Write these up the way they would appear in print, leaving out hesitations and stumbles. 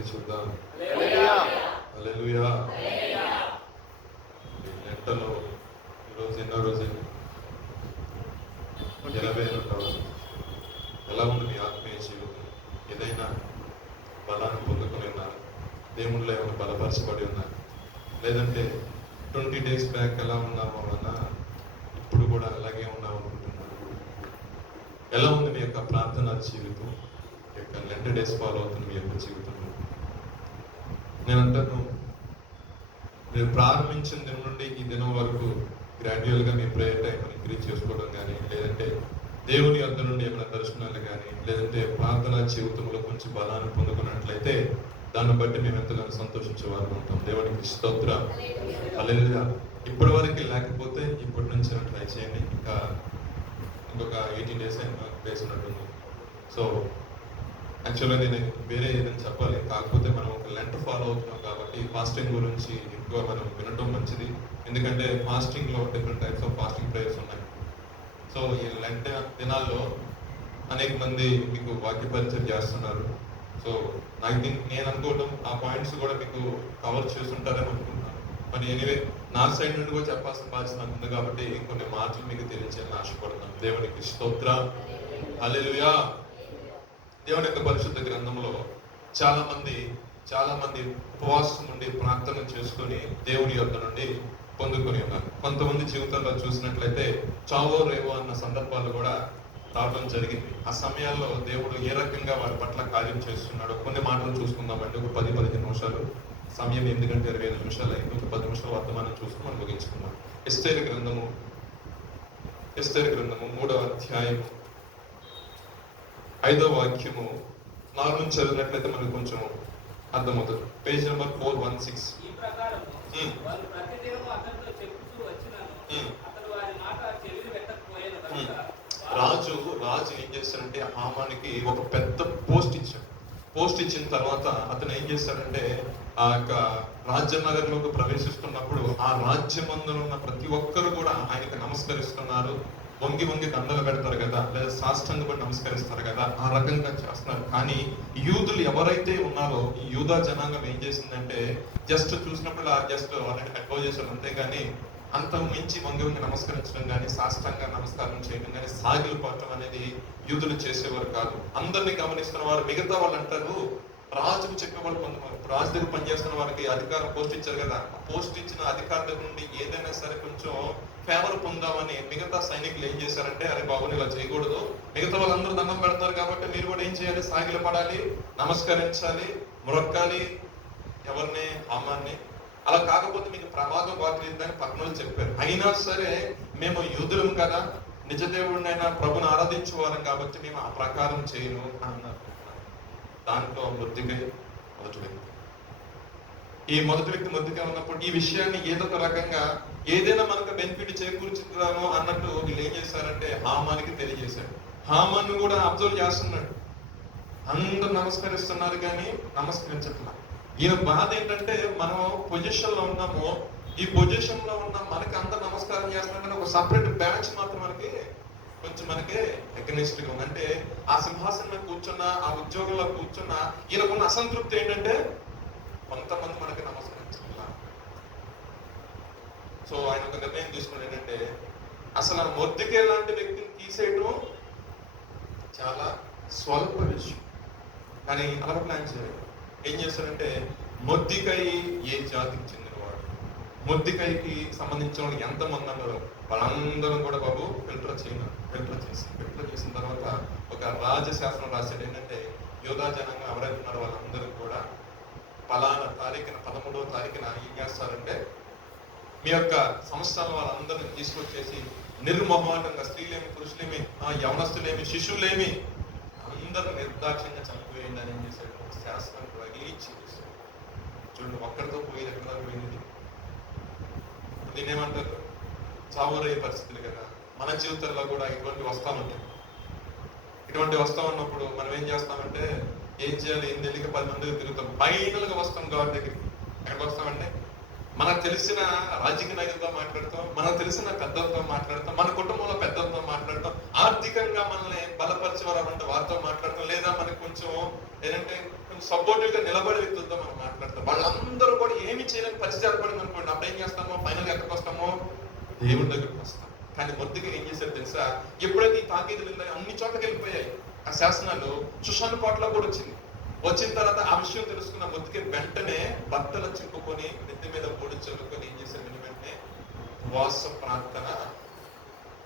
రండి చూద్దాం. హల్లెలూయా. హల్లెలూయా. ఈ లెంటలో ఈరోజు ఎన్నో రోజైంది? 82వ రోజు. ఎలా ఉంది మీ ఆత్మీయ జీవితం? ఏదైనా బలాన్ని పొందుకొని ఉన్నారు? దేవుళ్ళో ఏమైనా బలపరచబడి ఉన్నారు? లేదంటే 20 days బ్యాక్ ఎలా ఉన్నామో వల్ల ఇప్పుడు కూడా అలాగే ఉన్నాము అనుకుంటున్నారు? ఎలా ఉంది మీ యొక్క ప్రార్థనా జీవితం? మీ యొక్క లెంట్ డేస్ ఫాలో అవుతుంది మీ యొక్క జీవితంలో? నేను అంటాను, మీరు ప్రారంభించిన దినం నుండి ఈ దినం వరకు గ్రాడ్యువల్గా మీ ప్రేయర్ టైం ఇంక్రీజ్ చేసుకోవడం కానీ, లేదంటే దేవుని యొద్ద నుండి ఏమైనా దర్శనాలు కానీ, లేదంటే ప్రార్థనా జీవితంలో కొంచెం బలాన్ని పొందుకున్నట్లయితే దాన్ని బట్టి మేము ఎంతగానో సంతోషించేవారు ఉంటాం. దేవునికి స్తోత్రం. హల్లెలూయా. ఇప్పటి వరకు లేకపోతే ఇప్పటి నుంచి ట్రై చేయండి. ఇంకొక 18 days అయినా వేసినట్టుంది. సో యాక్చువల్గా నేను వేరే ఏదైనా చెప్పాలి, కాకపోతే మనం ఒక లెంట్ ఫాలో అవుతున్నాం కాబట్టి ఫాస్టింగ్ గురించి ఎక్కువ మనం వినడం మంచిది. ఎందుకంటే ఫాస్టింగ్లో different types of fasting prayers ఉన్నాయి. సో ఈ లెంట్ దినాల్లో అనేక మంది మీకు వాక్య పరిచయం చేస్తున్నారు. సో నేను అనుకోవడం ఆ పాయింట్స్ కూడా మీకు కవర్ చేస్తుంటారని అనుకుంటున్నాను. మరి ఎనివే నా సైడ్ నుండి కూడా చెప్పాల్సిన బాధ్యత నాకు ఉంది కాబట్టి కొన్ని మాటలు మీకు తెలియచేయాలని ఆశపడుతున్నాను. దేవునికి స్తోత్రం. హల్లెలూయా. దేవుని యొక్క పరిశుద్ధ గ్రంథంలో చాలా మంది ఉపవాసం నుండి ప్రార్థన చేసుకొని దేవుని యొద్ద నుండి పొందుకొని ఉన్నారు. కొంతమంది జీవితంలో చూసినట్లయితే చావో రేవో అన్న సందర్భాలు కూడా రావడం జరిగింది. ఆ సమయాల్లో దేవుడు ఏ రకంగా వారి పట్ల కార్యం చేస్తున్నాడో కొన్ని మాటలు చూసుకుందామంటే ఒక 10-15 నిమిషాలు సమయం, ఎందుకంటే 25 నిమిషాలు అయింది. ఒక 10 నిమిషాలు వర్తమానం చూసుకుని మనం ముగించుకుందాం. ఎస్తేరు గ్రంథము 3వ అధ్యాయం 5వ వాక్యము 4 నుంచి చదివినట్లయితే మనకు కొంచెం అర్థమవుతుంది. Page number 416. ఈ ప్రకారం వాళ్ళు ప్రతిదినము అతనితో చెప్పుతూ వచ్చినాను, అతడు వారి మాట చెవిని పెట్టకపోయాను కనుక రాజు ఏం చేస్తాడంటే హామానికి ఒక పెద్ద పోస్ట్ ఇచ్చిన తర్వాత అతను ఏం చేస్తాడంటే ఆ యొక్క రాజ్యనగర్లోకి ప్రవేశిస్తున్నప్పుడు ఆ రాజ్యమందులో ఉన్న ప్రతి ఒక్కరు కూడా ఆయనకు నమస్కరిస్తున్నారు. వంగి దండలు పెడతారు కదా, లేదా సాష్టాంగ పడి నమస్కరిస్తారు కదా, ఆ రకంగా చేస్తున్నారు. కానీ యూదులు ఎవరైతే ఉన్నారో ఈ యూదా జనాంగం ఏం చేసిందంటే జస్ట్ చూసినప్పుడు జస్ట్ వాళ్ళని అడ్వైజ్ చేశారు, అంతేగాని అంత మించి వంగి నమస్కరించడం కానీ, సాష్టాంగ నమస్కారం చేయడం కానీ, సాగిలు పడటం అనేది యూదులు చేసేవారు కాదు. అందరినీ గమనిస్తున్న వారు మిగతా వాళ్ళు అంటారు, రాజుకు చెప్పేవాళ్ళు కొంతమంది రాజు దగ్గర పనిచేస్తున్న వారికి అధికారం పోస్ట్ ఇచ్చారు కదా, ఆ పోస్ట్ ఇచ్చిన అధికారుల దగ్గర నుండి ఏదైనా సరే కొంచెం ఫేవర్ పొందామని మిగతా సైనికులు ఏం చేశారంటే, అరే బాబుని ఇలా చేయకూడదు, మిగతా వాళ్ళందరూ దండం పెడతారు కాబట్టి మీరు కూడా ఏం చేయాలి, సాగిలు పడాలి, నమస్కరించాలి, మొరక్కాలి ఎవరిని, హామాన్ని. అలా కాకపోతే మీకు ప్రమాదం వాటిల్లిందని పక్కన చెప్పారు. అయినా సరే మేము యూదులం కదా, నిజ దేవుడినైనా ప్రభుని ఆరాధించేవారం కాబట్టి మేము ఆ ప్రకారం చేయను అన్నారు. దాంట్లో మొదటి వ్యక్తి మొదటిగా ఉన్నప్పుడు ఈ విషయాన్ని ఏదో ఒక రకంగా ఏదైనా మనకు బెనిఫిట్ చేకూర్చుతామో అన్నట్టు వీళ్ళు ఏం చేశారంటే హామానికి తెలియజేశాడు. హామాను కూడా అబ్జర్వ్ చేస్తున్నాడు. అందరూ నమస్కరిస్తున్నారు కానీ నమస్కరించట్లా. ఈయన బాధ ఏంటంటే మనం పొజిషన్ లో ఉన్నాము, ఈ పొజిషన్ లో ఉన్న మనకి అందరు నమస్కారం చేస్తున్నారని ఒక సపరేట్ బ్యాచ్ మాత్రం మనకి అగెనిస్ట్ గా ఉంది. అంటే ఆ సింహాసనంలో కూర్చున్న, ఆ ఉద్యోగంలో కూర్చున్న ఈయనకున్న అసంతృప్తి ఏంటంటే కొంతమంది మనకి నమస్కరించాల. సో ఆయన ఒక నిర్ణయం తీసుకుని ఏంటంటే అసలు మొర్దెకై లాంటి వ్యక్తిని తీసేయడం చాలా స్వల్ప విషయం, కానీ అలా ప్లాన్ చేయాలి. ఏం చేస్తారంటే మొర్దెకై ఏ జాతికి చెందినవాడు, మొర్దెకైకి సంబంధించిన వాళ్ళు ఎంతమంది అన్నారు వాళ్ళందరూ కూడా బాబు ఫిల్టర్ చేసిన తర్వాత ఒక రాజశాస్త్రం రాశాడు. ఏంటంటే యూదా జనంగా ఎవరైతే ఉన్నారో వాళ్ళందరూ కూడా పలానా తారీఖున 13వ తారీఖున ఏం చేస్తారంటే మీ యొక్క సంస్థల వాళ్ళందరినీ తీసుకొచ్చేసి నిర్మోహమాటంగా స్త్రీలేమి, పురుషులేమి, యవనస్తులేమి, శిశువులేమి అందరూ నిర్దాక్షిణ్యంగా చనిపోయింది అని ఏం చేశాడు, శాస్త్రం రగిలించి చూడండి. ఒక్కరితో పోయేది ఎక్కడ పోయింది. దీన్ని ఏమంటారు, చావురయ్యే పరిస్థితులు కదా. మన జీవితంలో కూడా ఇటువంటి వస్తా ఉంటాయి. ఇటువంటి వస్తా ఉన్నప్పుడు మనం ఏం చేస్తామంటే ఏం చేయాలి, ఏం తెలియక 10 మందికి తిరుగుతాం. ఫైనల్ గా వస్తాం గాడి దగ్గరికి. ఎక్కడికి వస్తామంటే మనకు తెలిసిన రాజకీయ నాయకులతో మాట్లాడతాం, మనకు తెలిసిన పెద్దలతో మాట్లాడతాం, మన కుటుంబంలో పెద్దలతో మాట్లాడతాం, ఆర్థికంగా మనల్ని బలపరిచేవారంటే వారితో మాట్లాడతాం, లేదా మనకి కొంచెం ఏంటంటే సపోర్టివ్ గా నిలబడే వ్యక్తులతో మనం మాట్లాడతాం. వాళ్ళందరూ కూడా ఏమి చేయలేని పరిస్థితి ఏర్పడింది అనుకోండి, అప్పుడు ఏం చేస్తామో ఫైనల్ గా ఎక్కడికి వస్తామో దేవుడి దగ్గరికి వస్తాం. కానీ మొద్దుగా ఏం చేశారు తెలుసా? ఎప్పుడైతే ఈ తాకీదులు వెళ్ళాయి, అన్ని చోట్లకి వెళ్ళిపోయాయి ఆ శాసనాలు. సుషాను కోటలో కూడా వచ్చింది. వచ్చిన తర్వాత ఆ విషయం తెలుసుకున్న మొద్దుకే వెంటనే బట్టలు చింపుకొని నెత్తి మీద పొడి చల్లుకొని ఏం చేశారు? వెంటనే ఉపవాస ప్రార్థన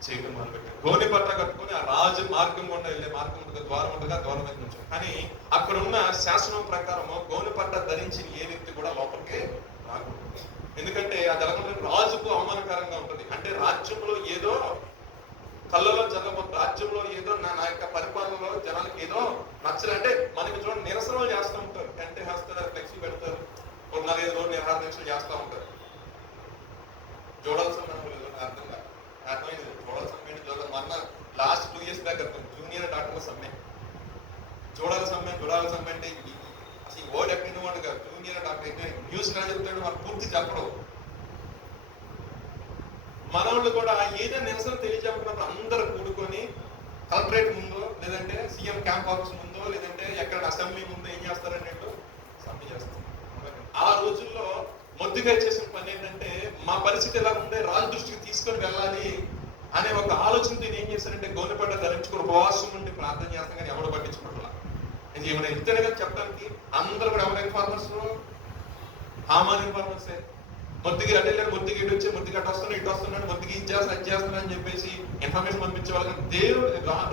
చేయడం మొదలుపెట్టారు. గోనె పట్ట కట్టుకొని ఆ రాజు మార్గం గుండా వెళ్ళే మార్గం ఉండగా ద్వారం ఉండగా ద్వారం వైపు నుంచారు. కానీ అక్కడ ఉన్న శాసనం ప్రకారం గోనె పట్ట ధరించిన ఏ వ్యక్తి కూడా లోపలికి రాకూడదు. ఎందుకంటే అది ఎలాగంటే రాజుకు అవమానకరంగా ఉంటుంది. అంటే రాజ్యంలో ఏదో కళ్ళలో జరగబోతుంది, రాజ్యంలో ఏదో నా యొక్క పరిపాలనలో జనాలకి ఏదో నచ్చలంటే మనకి చూడండి నిరసనలు చేస్తూ ఉంటారు, కంటే వేస్తారు, ఫ్లెక్సీ పెడతారు, ఒక 4-5 రోజులు నిరాహార దీక్షలు చేస్తూ ఉంటారు. చూడాల్సిన అర్థం కాదు, అర్థమైంది. చూడాల్సిన చూడాలి. మొన్న లాస్ట్ 2 years బ్యాక్ జూనియర్ డాక్టర్ల సమ్మె, చూడాలి సమ్మె అంటే అసలు ఈ వర్డ్ ఎక్కడ వాడు కాదు. జూనియర్ డాక్టర్ అయితే న్యూస్ కానీ చెప్తాడు, మన పూర్తి చెప్పడం. మనవాళ్ళు కూడా ఏదైనా నిరసన తెలియజేస్తున్నప్పుడు అందరూ కూడుకొని కలెక్టరేట్ ముందో లేదంటే సీఎం క్యాంప్ ఆఫీస్ ముందో లేదంటే ఎక్కడ అసెంబ్లీ ముందో ఏం చేస్తారన్నట్టు సమ్మె చేస్తారు. ఆ రోజుల్లో మొద్దుగా చేసిన పని ఏంటంటే మా పరిస్థితి ఎలా ఉంటే రాజు దృష్టికి తీసుకొని వెళ్ళాలి అనే ఒక ఆలోచనతో ఏం చేశారంటే గోనెపట్ట ధరించుకుని ఉపవాసం నుండి ప్రార్థన చేస్తాం. కానీ ఎవరు పట్టించుకోవట్లా. నేను ఏమైనా ఇద్దరు కదా చెప్పడానికి అందరూ కూడా ఎవరు ఇన్ఫార్మర్స్? హామాన్ ఇన్ఫార్మర్సే. మొద్దుకి అడ్డలేరు, మొద్దుకి ఇటు వచ్చి మొద్దుకి అటు వస్తున్నాడు, ఇటు వస్తున్నాడు, మొద్దుకి ఇది చేస్తాను అది చేస్తాను అని చెప్పేసి ఇన్ఫర్మేషన్ పంపించేవాళ్ళు. దేవుడు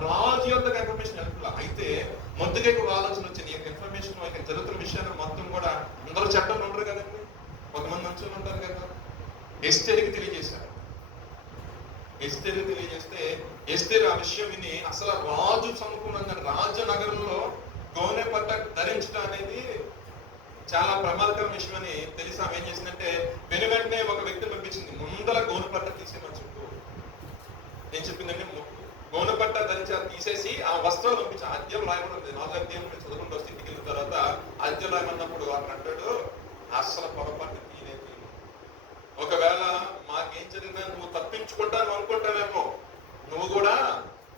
రాజు యొక్క ఇన్ఫర్మేషన్ వెళ్తున్నా. అయితే మొద్దుకి ఒక ఆలోచన వచ్చింది, ఈ ఇన్ఫర్మేషన్ జరుగుతున్న విషయాన్ని మొత్తం కూడా అందరూ చట్టంలో ఉండరు కదండి, కొంతమంది మంచులు ఉంటారు కదా. ఎస్తేరుకి తెలియజేశారు. ఎస్తేరుకి తెలియజేస్తే ఎస్తేరు ఆ విషయం విని అసలు రాజు సముఖంగా రాజనగరంలో గోనె పట్ట ధరించడం అనేది చాలా ప్రమాదకరమైన విషయం అని తెలిసి ఆమె ఏం చేసిందంటే వెంటనే ఒక వ్యక్తిని పంపించింది, ముందల గోనె పట్ట తీసేయమని చెప్పు. నేను చెప్పిందంటే గోనె పట్ట ధరించి తీసేసి ఆ వస్త్రాలు పంపించి అధ్యాయం రాయమన్నది. 4వ అధ్యాయం చదువుకుంటూ వస్తే ఇంటికి వెళ్ళిన తర్వాత అధ్యాయం రాయమన్నప్పుడు అక్కడ అంటాడు, అసలు పొరపాటు తీయలేదు. ఒకవేళ మాకేం జరిగినా నువ్వు తప్పించుకుంటాను అనుకుంటావేమో, నువ్వు కూడా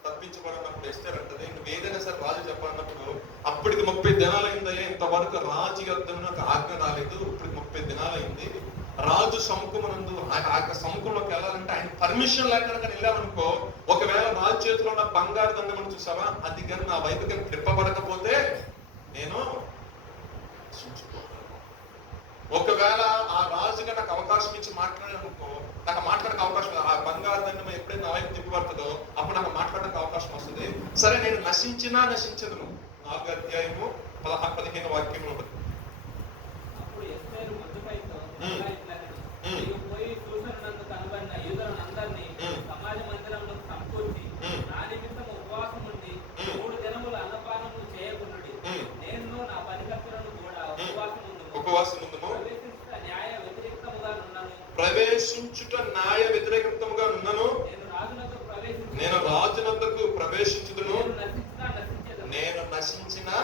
తప్పించుకోవడం ఎస్టర్ అంటది. నువ్వు ఏదైనా సరే రాజు చెప్పాలన్నప్పుడు అప్పటికి 30 దినాలు అయిందయ్యా, ఇంతవరకు రాజు యుద్ధం నాకు ఆజ్ఞ రాలేదు, ఇప్పటికి 30 దినాలు అయింది. రాజు సముఖమునందు ఆ సముఖంలోకి వెళ్ళాలంటే ఆయన పర్మిషన్ లేకుండా వెళ్ళామనుకో, ఒకవేళ రాజు చేతిలో ఉన్న బంగారు దండ మనం చూసావా, అది కానీ నా వైపుకి తిప్పబడకపోతే నేను ఒకవేళ ఆ రాజుగా నాకు అవకాశం ఇచ్చి మాట్లాడాలనుకో, నాకు మాట్లాడడానికి అవకాశం, ఆ బంగారు దండం ఎప్పుడైతే నా వైపు తిప్పబడుతుందో అప్పుడు నాకు మాట్లాడడానికి అవకాశం వస్తుంది. సరే నేను నశించదును. 4వ అధ్యాయము 15వ వాక్యం ఉంటుంది. అప్పుడు ఎస్తేరు మొర్దెకైతో పోయి సూసనునందు కనబడిన యూదులందరినీ సమాజ మందిరంలో సమకూర్చి నా నిమిత్తం ఉపవాసం ఉండి 3 దినములు అన్నపానములు చేయకుండుడి, నేను నా పరికర్తలను కూడా ఉపవాసం ఉందుము, ప్రవేశించుట న్యాయ వ్యతిరేకముగా నున్నను, నేను రాజునద్దకు ప్రవేశించుదును, నేను నశించినా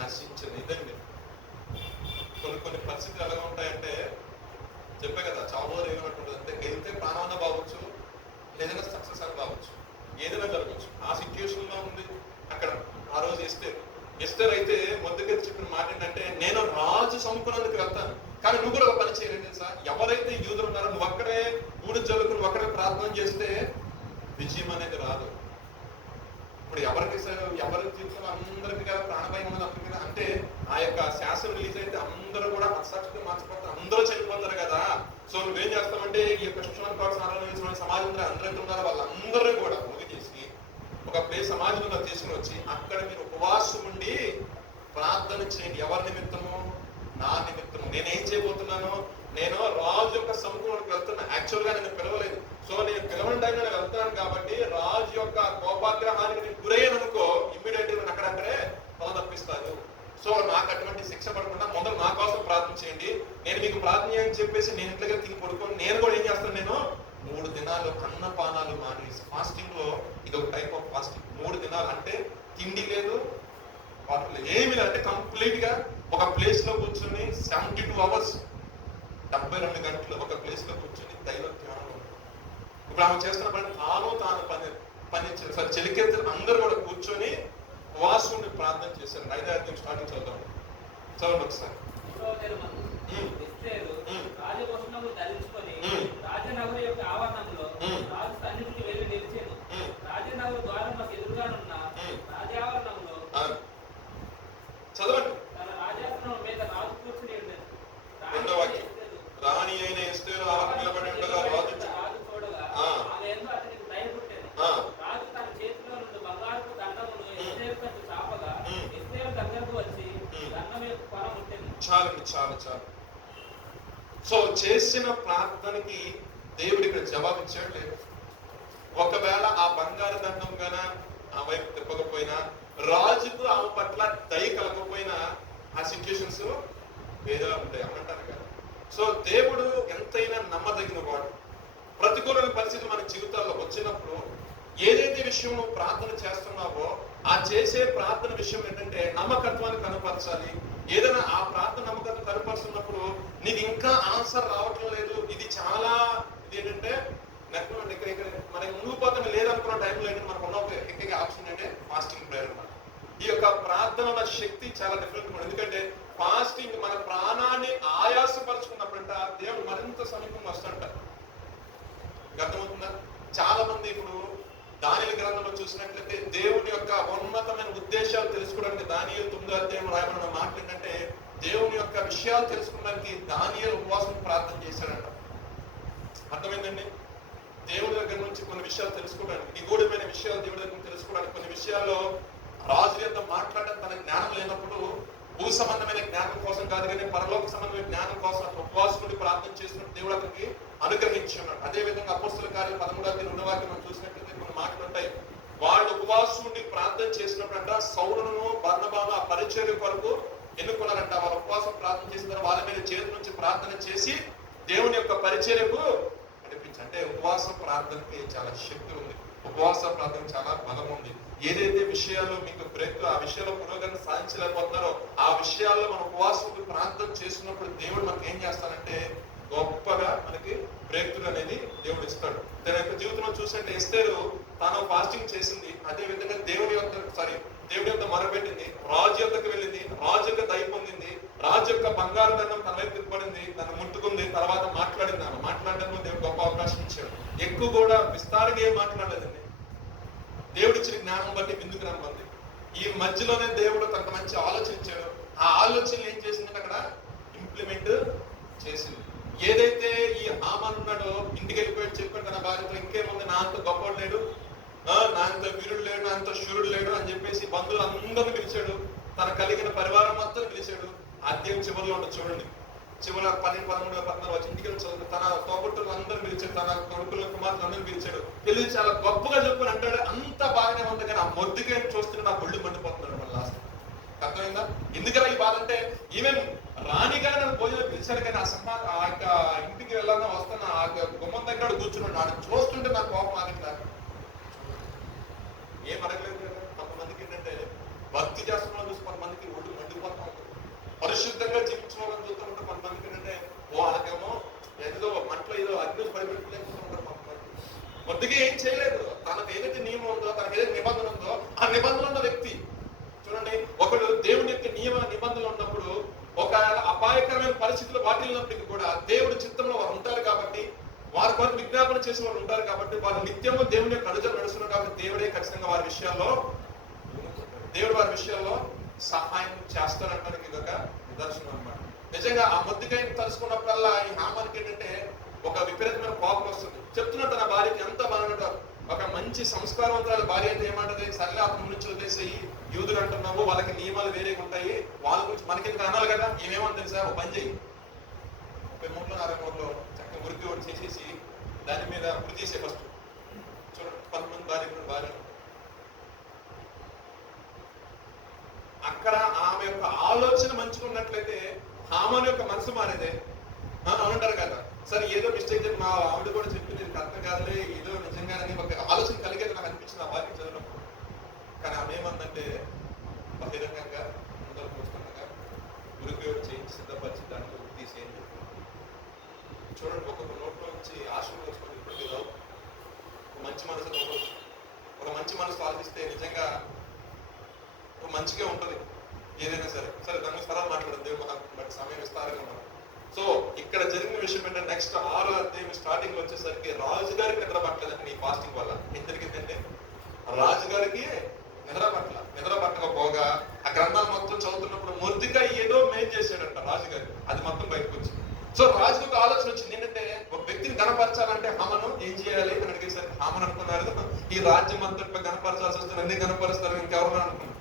నశించను. ఇదండి కొన్ని పరిస్థితులు ఎలా ఉంటాయంటే చెప్పే కదా, చావు ఏమన్నట్టు అంటే వెళ్తే ప్రాణాన బావచ్చు, లేదంటే సక్సెస్ అని బావచ్చు, ఏదైనా జరగచ్చు. ఆ సిచ్యువేషన్ లో ఉంది అక్కడ ఆ రోజు ఎస్తేర్ అయితే మొదటిగా చెప్పిన మాట ఏంటంటే నేను రాజు సముఖానికి వెళ్తాను, కానీ నువ్వు కూడా ఒక పని చేయలేదు తెలుసా, ఎవరైతే యూదులు ఉన్నారో నువ్వు అక్కడే గూడు జల్లుకు నువ్వు అక్కడే ప్రార్థన చేస్తే విజయం అనేది రాదు. ఇప్పుడు ఎవరి జీవితం అందరికి కదా ప్రాణభయం ఉన్నది అప్పటికి కదా. అంటే ఆ యొక్క శాసనం రిలీజ్ అయితే అందరూ కూడా అసాక్షిగా మార్చిపోతారు, అందరూ చనిపోతారు కదా. సో నువ్వేం చేస్తావంటే ఈ యొక్క సమాజంలో అందరూ ఉన్నారో వాళ్ళందరూ కూడా ముగి చేసి ఒక ప్లేస్ సమాజంలో తీసుకుని వచ్చి అక్కడ మీరు ఉపవాసం ఉండి ప్రార్థన చేయండి. ఎవరి నిమిత్తము? నా నిమిత్తము. నేనేం చేయబోతున్నాను, నేను రాజు యొక్క సముఖంలోకి వెళ్తున్నా. యాక్చువల్ గా నేను పిలవలేదు, సో నేను పిలవడానికి నేను వెళ్తాను కాబట్టి రాజు యొక్క కోపాగ్రహానికి నేను గురయ్యాననుకో ఇమ్మీడియట్ గా అక్కడక్కడే తల తప్పిస్తాను. సో నాకు అటువంటి శిక్ష పడకుండా మొదలు నా కోసం ప్రార్థన చేయండి. నేను మీకు ప్రార్థన చేయని చెప్పేసి నేను ఇంట్లో తిని పడుకొని నేను కూడా ఏం చేస్తాను, నేను 3 దినాలు అన్నపానాలు మానేసి ఫాస్టింగ్ లో ఇది ఒక టైప్ ఆఫ్ ఫాస్టింగ్. 3 దినాలు అంటే తిండి లేదు, వాటర్ లేదు, ఏమి లేదు. అంటే కంప్లీట్ గా ఒక ప్లేస్ లో కూర్చొని 72 hours 72 గంటలు ఒక ప్లేస్ లో కూర్చొని దైవ ధ్యానం. ఇప్పుడు ఆమె చేస్తున్న పని తాను పని చెలికెత్తులు అందరూ కూడా కూర్చొని ఉపవాసం ప్రార్థన చేశారు. 5వ అధ్యాయం స్టార్టింగ్ చదువుతాం. చదవండి ఒకసారి. 3వ దినమందు ఎస్తేరు రాజభూషణములు ధరించుకొని రాజనగరు యొక్క ఆవరణంలో రాజు సన్నిధికి వెళ్ళి నిలిచెను. రాజనగరు ద్వారములకు ఎదురుగానున్న రాజావరణంలో చదవండి. తన రాజాసనం మీద రాజు కూర్చుని ఉండెను. రెండో వాక్యం. రాణి అయిన ఎస్తేరు నిలబడి ఉండగా రాజు చూడగా ఆమె యందు అతనికి దయ పుట్టెను. రాజు తన చేతిలో నుండి బంగారపు దండమును ఎస్తేరు కంటే చాపగా ఎస్తేరు దగ్గరకు వచ్చి దండం యొక్క కొన ముట్టెను. చాలు చాలు చాలు. సో చేసిన ప్రార్థనకి దేవుడు ఇక్కడ జవాబిచ్చాడు లేదు. ఒకవేళ ఆ బంగారు దండం గన ఆ వైపు తిప్పకపోయినా, రాజుకు ఆమె పట్ల దయ కలగకపోయినా ఆ సిచ్యుయేషన్స్ వేరేలా ఉంటాయి అనంటారు కదా. సో దేవుడు ఎంతైనా నమ్మదగిన వాడు. ప్రతికూలమైన పరిస్థితులు మన జీవితాల్లో వచ్చినప్పుడు ఏదైతే విషయం నువ్వు ప్రార్థన చేస్తున్నావో ఆ చేసే ప్రార్థన విషయం ఏంటంటే నమ్మకత్వాన్ని కనపరచాలి. ఏదైనా ఆ ప్రార్థన నమ్మకత్వం కనపరుస్తున్నప్పుడు నీకు ఇంకా ఆన్సర్ రావట్లేదు లేదు, ఇది చాలా ఇది ఏంటంటే ఇక్కడ మనకి ముందు పోతే లేదనుకున్న టైంలో ఏంటంటే మనకు ఉన్న ఒక ఏకైక ఆప్షన్ అంటే ఫాస్టింగ్ ప్రేయర్ అన్నమాట. ఈ యొక్క ప్రార్థన శక్తి చాలా డిఫరెంట్. ఎందుకంటే ఫాస్టింగ్ మన ప్రాణాన్ని ఆయాసపరుచుకున్నప్పుడంట దేవుడు మరింత సమీపంగా వస్తుంట. అర్థమవుతుందా? చాలా మంది ఇప్పుడు దానియేలు గ్రంథంలో చూసినట్లయితే దేవుని యొక్క ఉన్నతమైన ఉద్దేశాలు తెలుసుకోవడానికి దానియేలు 9వ అధ్యాయంలో రాయబడిన మాట ఏంటంటే దేవుని యొక్క విషయాలు తెలుసుకోవడానికి దానియేలు ఉపవాసం ప్రార్థన చేశాడంట. అర్థమైందండి? దేవుడి దగ్గర నుంచి కొన్ని విషయాలు తెలుసుకోవడానికి, నిగూఢమైన విషయాలు దేవుడి దగ్గర నుంచి తెలుసుకోవడానికి, కొన్ని విషయాల్లో రాజులతో మాట్లాడడం తన జ్ఞానం లేనప్పుడు భూ సంబంధమైన జ్ఞానం కోసం కాదు కానీ పరలోక సంబంధమైన జ్ఞానం కోసం ఉపవాసుడి ప్రార్థన చేసినట్టు దేవుడు అతనికి అనుగ్రహించి ఉన్నాడు. అదే విధంగా అపోస్తలుల కార్యాలు 13వ అధ్యాయం 2వ వాక్యం మనం చూసినట్లయితే కొన్ని మాటలు ఉంటాయి. వాళ్ళు ఉపవాసుడి ప్రార్థన చేసినప్పుడంట సౌలును బర్నబాను ఆ పరిచర్య కొరకు ఎన్నుకున్నారంట. వాళ్ళ ఉపవాసం ప్రార్థన చేసిన తర్వాత వాళ్ళ మీద చేతి నుంచి ప్రార్థన చేసి దేవుని యొక్క పరిచర్యకు నడిపించారు. అంటే ఉపవాస ప్రార్థనకి చాలా శక్తి ఉంది. ఉపవాస ప్రార్థన చాలా బలం ఉంది. ఏదైతే విషయాల్లో మీకు బ్రేక్ ఆ విషయాల్లో పురోగతి సాధించలేకపోతున్నారో ఆ విషయాల్లో మనం ఉపవాసం ప్రార్థన చేస్తున్నప్పుడు దేవుడు మనకి ఏం చేస్తానంటే గొప్పగా మనకి బ్రేక్ త్రూ అనేది దేవుడు ఇస్తాడు. తన యొక్క జీవితంలో చూసంటే ఎస్తేరు తాను ఫాస్టింగ్ చేసింది. అదే విధంగా దేవుడి యొక్క మొరపెట్టింది, రాజు యొక్కకు వెళ్ళింది, రాజు యొక్క దయ పొందింది, రాజు యొక్క బంగారు దండం తన వైపు తిప్పబడింది, తను ముట్టుకుంది, తర్వాత మాట్లాడింది. ఆమె మాట్లాడడానికి దేవుడు గొప్ప అవకాశం ఇచ్చాడు. ఎక్కువ కూడా విస్తారంగా ఏం మాట్లాడలేదండి. దేవుడు ఇచ్చిన జ్ఞానం బట్టి బిందుకు రమ్మంది. ఈ మధ్యలోనే దేవుడు తనకు మంచి ఆలోచన ఇచ్చాడు. ఆ ఆలోచన ఏం చేసిందంటే అక్కడ ఇంప్లిమెంట్ చేసింది. ఏదైతే ఈ హామాన్ ఉన్నాడో ఇంటికి వెళ్ళిపోయి చెప్పాడు తన భార్యతో, ఇంకేముంది నా అంత గొప్పవాడు లేడు, నా అంత వీరుడు లేడు, నా అంత శూరుడు లేడు అని చెప్పేసి బంధువులు అందరిని పిలిచాడు. తన కలిగిన పరివారం మొత్తం పిలిచాడు. అధ్యాయం చివరిలో ఉండదు చూడండి. చివరి 12, 13, 14 వచ్చి ఇంటికి వెళ్ళి తన తోబుట్టులు అందరూ పిలిచాడు, తన కొడుకుల కుమార్తెలు అందరూ పిలిచాడు. వెళ్ళి చాలా గొప్పగా చెప్పుకొని అంటాడు. అంత బాగానే ఉంది కానీ ఆ మొద్దుగా చూస్తుంటే నా ఒళ్ళు మండిపోతున్నాడు మన లాస్ట్. అర్థమైందా? ఎందుకలా ఈ బాధ అంటే ఈవెన్ రాణిగా నన్ను భోజనం పిలిచాడు కానీ ఆ యొక్క ఇంటికి వెళ్ళాలని వస్తాను ఆ గుమ్మం దగ్గర కూర్చున్నాడు. ఆయన చూస్తుంటే నాకు కోపం ఆగట్లేదు. ఏం అడగలేదు కదా. కొంతమందికి ఏంటంటే భక్తి చేస్తున్న చూసి కొంతమందికి ఒళ్ళు మండిపోతా ఉంటుంది. పరిశుద్ధంగా జీవించిన వాళ్ళని చూస్తుంటే కొంతమందికి ఏంటంటే వాళ్ళకేమో ఏదో మంటలో ఏదో అగ్ని పరిపెట్టలేకపోతుంటారు. కొంతమంది మొద్దుగా ఏం చేయలేదు. తనకు ఏదైతే నియమం ఉందో, తనకు ఏదైతే నిబంధన ఉందో ఆ నిబంధన ఉన్న వ్యక్తి చూడండి. ఒకడు దేవుని యొక్క నిబంధనలు ఉన్నప్పుడు ఒక అపాయకరమైన పరిస్థితులు వాటిల్లినప్పటికీ కూడా దేవుడి చిత్తంలో వారు ఉంటారు కాబట్టి, వారి కొరకు విజ్ఞాపన చేసే వాళ్ళు ఉంటారు కాబట్టి, వారు నిత్యము దేవుని యొక్క అడుగులు నడుస్తున్నారు కాబట్టి దేవుడే ఖచ్చితంగా వారి విషయాల్లో సహాయం చేస్తారంటానికి ఇదొక నిదర్శనం అన్నమాట. నిజంగా ఆ మొద్దుకాయని తలుసుకున్నప్పుడల్లా ఈ హామానికి ఏంటంటే ఒక విపరీతమైన కోపం వస్తుంది. చెప్తున్నట్టు తన భార్యకి ఎంత బాగుంటారు. ఒక మంచి సంస్కారవంతురాల భార్య అయితే ఏమంటది, సర్లే అతని నుంచి వదిలేసి యూదులు అంటున్నావు, వాళ్ళకి నియమాలు వేరేగా ఉంటాయి, వాళ్ళ గురించి మనకి అనాలి కదా. ఏమేమని తెలుసా, ఒక పని చెయ్యి, 33లో 43లో చక్కగా ఉరికి ఒకటి చేసేసి దాని మీద ఉరి తీసే ఫస్ట్. చూడండి, కొంతమంది భార్య అక్కడ ఆమె యొక్క ఆలోచన మంచిగా ఉన్నట్లయితే హామాను యొక్క మనసు మారేదే అంటారు కదా. సరే ఏదో మిస్టేక్ చెప్పి మా ఆవిడ కూడా చెప్పింది అర్థం కాదులే, ఏదో నిజంగానే ఒక ఆలోచన కలిగేది నాకు అనిపించింది ఆ వాక్యం చదివినప్పుడు. కానీ ఆమె ఏమందంటే బహిరంగంగా అందరూ చూస్తుండగా ఉరికి చేయించి సిద్ధపరిచి దాంట్లో తీసేయండి. చూడండి, ఒక్కొక్క నోట్లో నుంచి ఆశలు వచ్చుకొని ఇప్పుడు మీరు ఒక మంచి మనసు ఆలోచిస్తే నిజంగా మంచిగా ఉంటుంది. ఏదైనా సరే దాని సరళ మాట్లాడదు, దేవుడు మనకు బట్టి సమయం విస్తారంగా ఉన్నారు. సో ఇక్కడ జరిగిన విషయం ఏంటంటే నెక్స్ట్ 6వ అధ్యాయం స్టార్టింగ్ వచ్చేసరికి రాజుగారికి నిద్ర పట్టలేదండి ఈ ఫాస్టింగ్ వల్ల. ఏం జరిగిందంటే రాజుగారికి నిద్ర పట్టకపోగా ఆ గ్రంథాలు మొత్తం చదువుతున్నప్పుడు మొర్దెకై ఏదో మేలు చేశాడంట రాజుగారు, అది మొత్తం బయటకు వచ్చింది. సో రాజుకు ఒక ఆలోచన వచ్చింది ఏంటంటే ఒక వ్యక్తిని గణపరచాలంటే హామను ఏం చేయాలి అని అడిగేసరికి హామన్ అనుకున్నారు ఈ రాజ్యం అంతట్లో గణపరచాల్సి వస్తుంది, అన్ని గణపరుస్తారు, ఇంకెవరు అనుకుని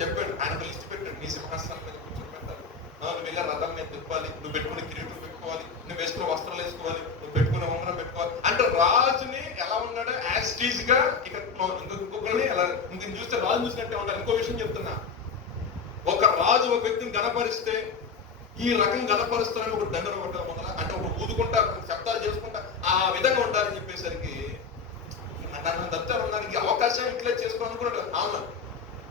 చెప్పాడు. ఆయన లిస్ట్ పెట్టాడు, నీ సింహాసనం మీద కూర్చోబెట్టాలి, నువ్వు వెళ్ళి రథం మీద తిప్పాలి, నువ్వు పెట్టుకుని కిరీటం పెట్టుకోవాలి, నువ్వు వేసుకున్న వస్త్రాలు వేసుకోవాలి, నువ్వు పెట్టుకునే ఉంగరం పెట్టుకోవాలి అంటే రాజుని ఎలా ఉన్నాడో యాజ్ టీజ్ గా ఇక్కడ ఇంకొకరిని ఎలా ఇంక చూస్తే రాజు చూసినట్టే ఉంటారు. ఇంకో విషయం చెప్తున్నా, ఒక రాజు ఒక వ్యక్తిని గణపరిస్తే ఈ రకం గణపరుస్తారని ఒక దండలు కొట్టడం మొదల అంటే ఒక ఊదుకుంటా శబ్దాలు చేసుకుంటా ఆ విధంగా ఉంటారని చెప్పేసరికి నన్ను దత్తానికి అవకాశం ఇట్లా చేసుకోవాలనుకున్నాడు అవును.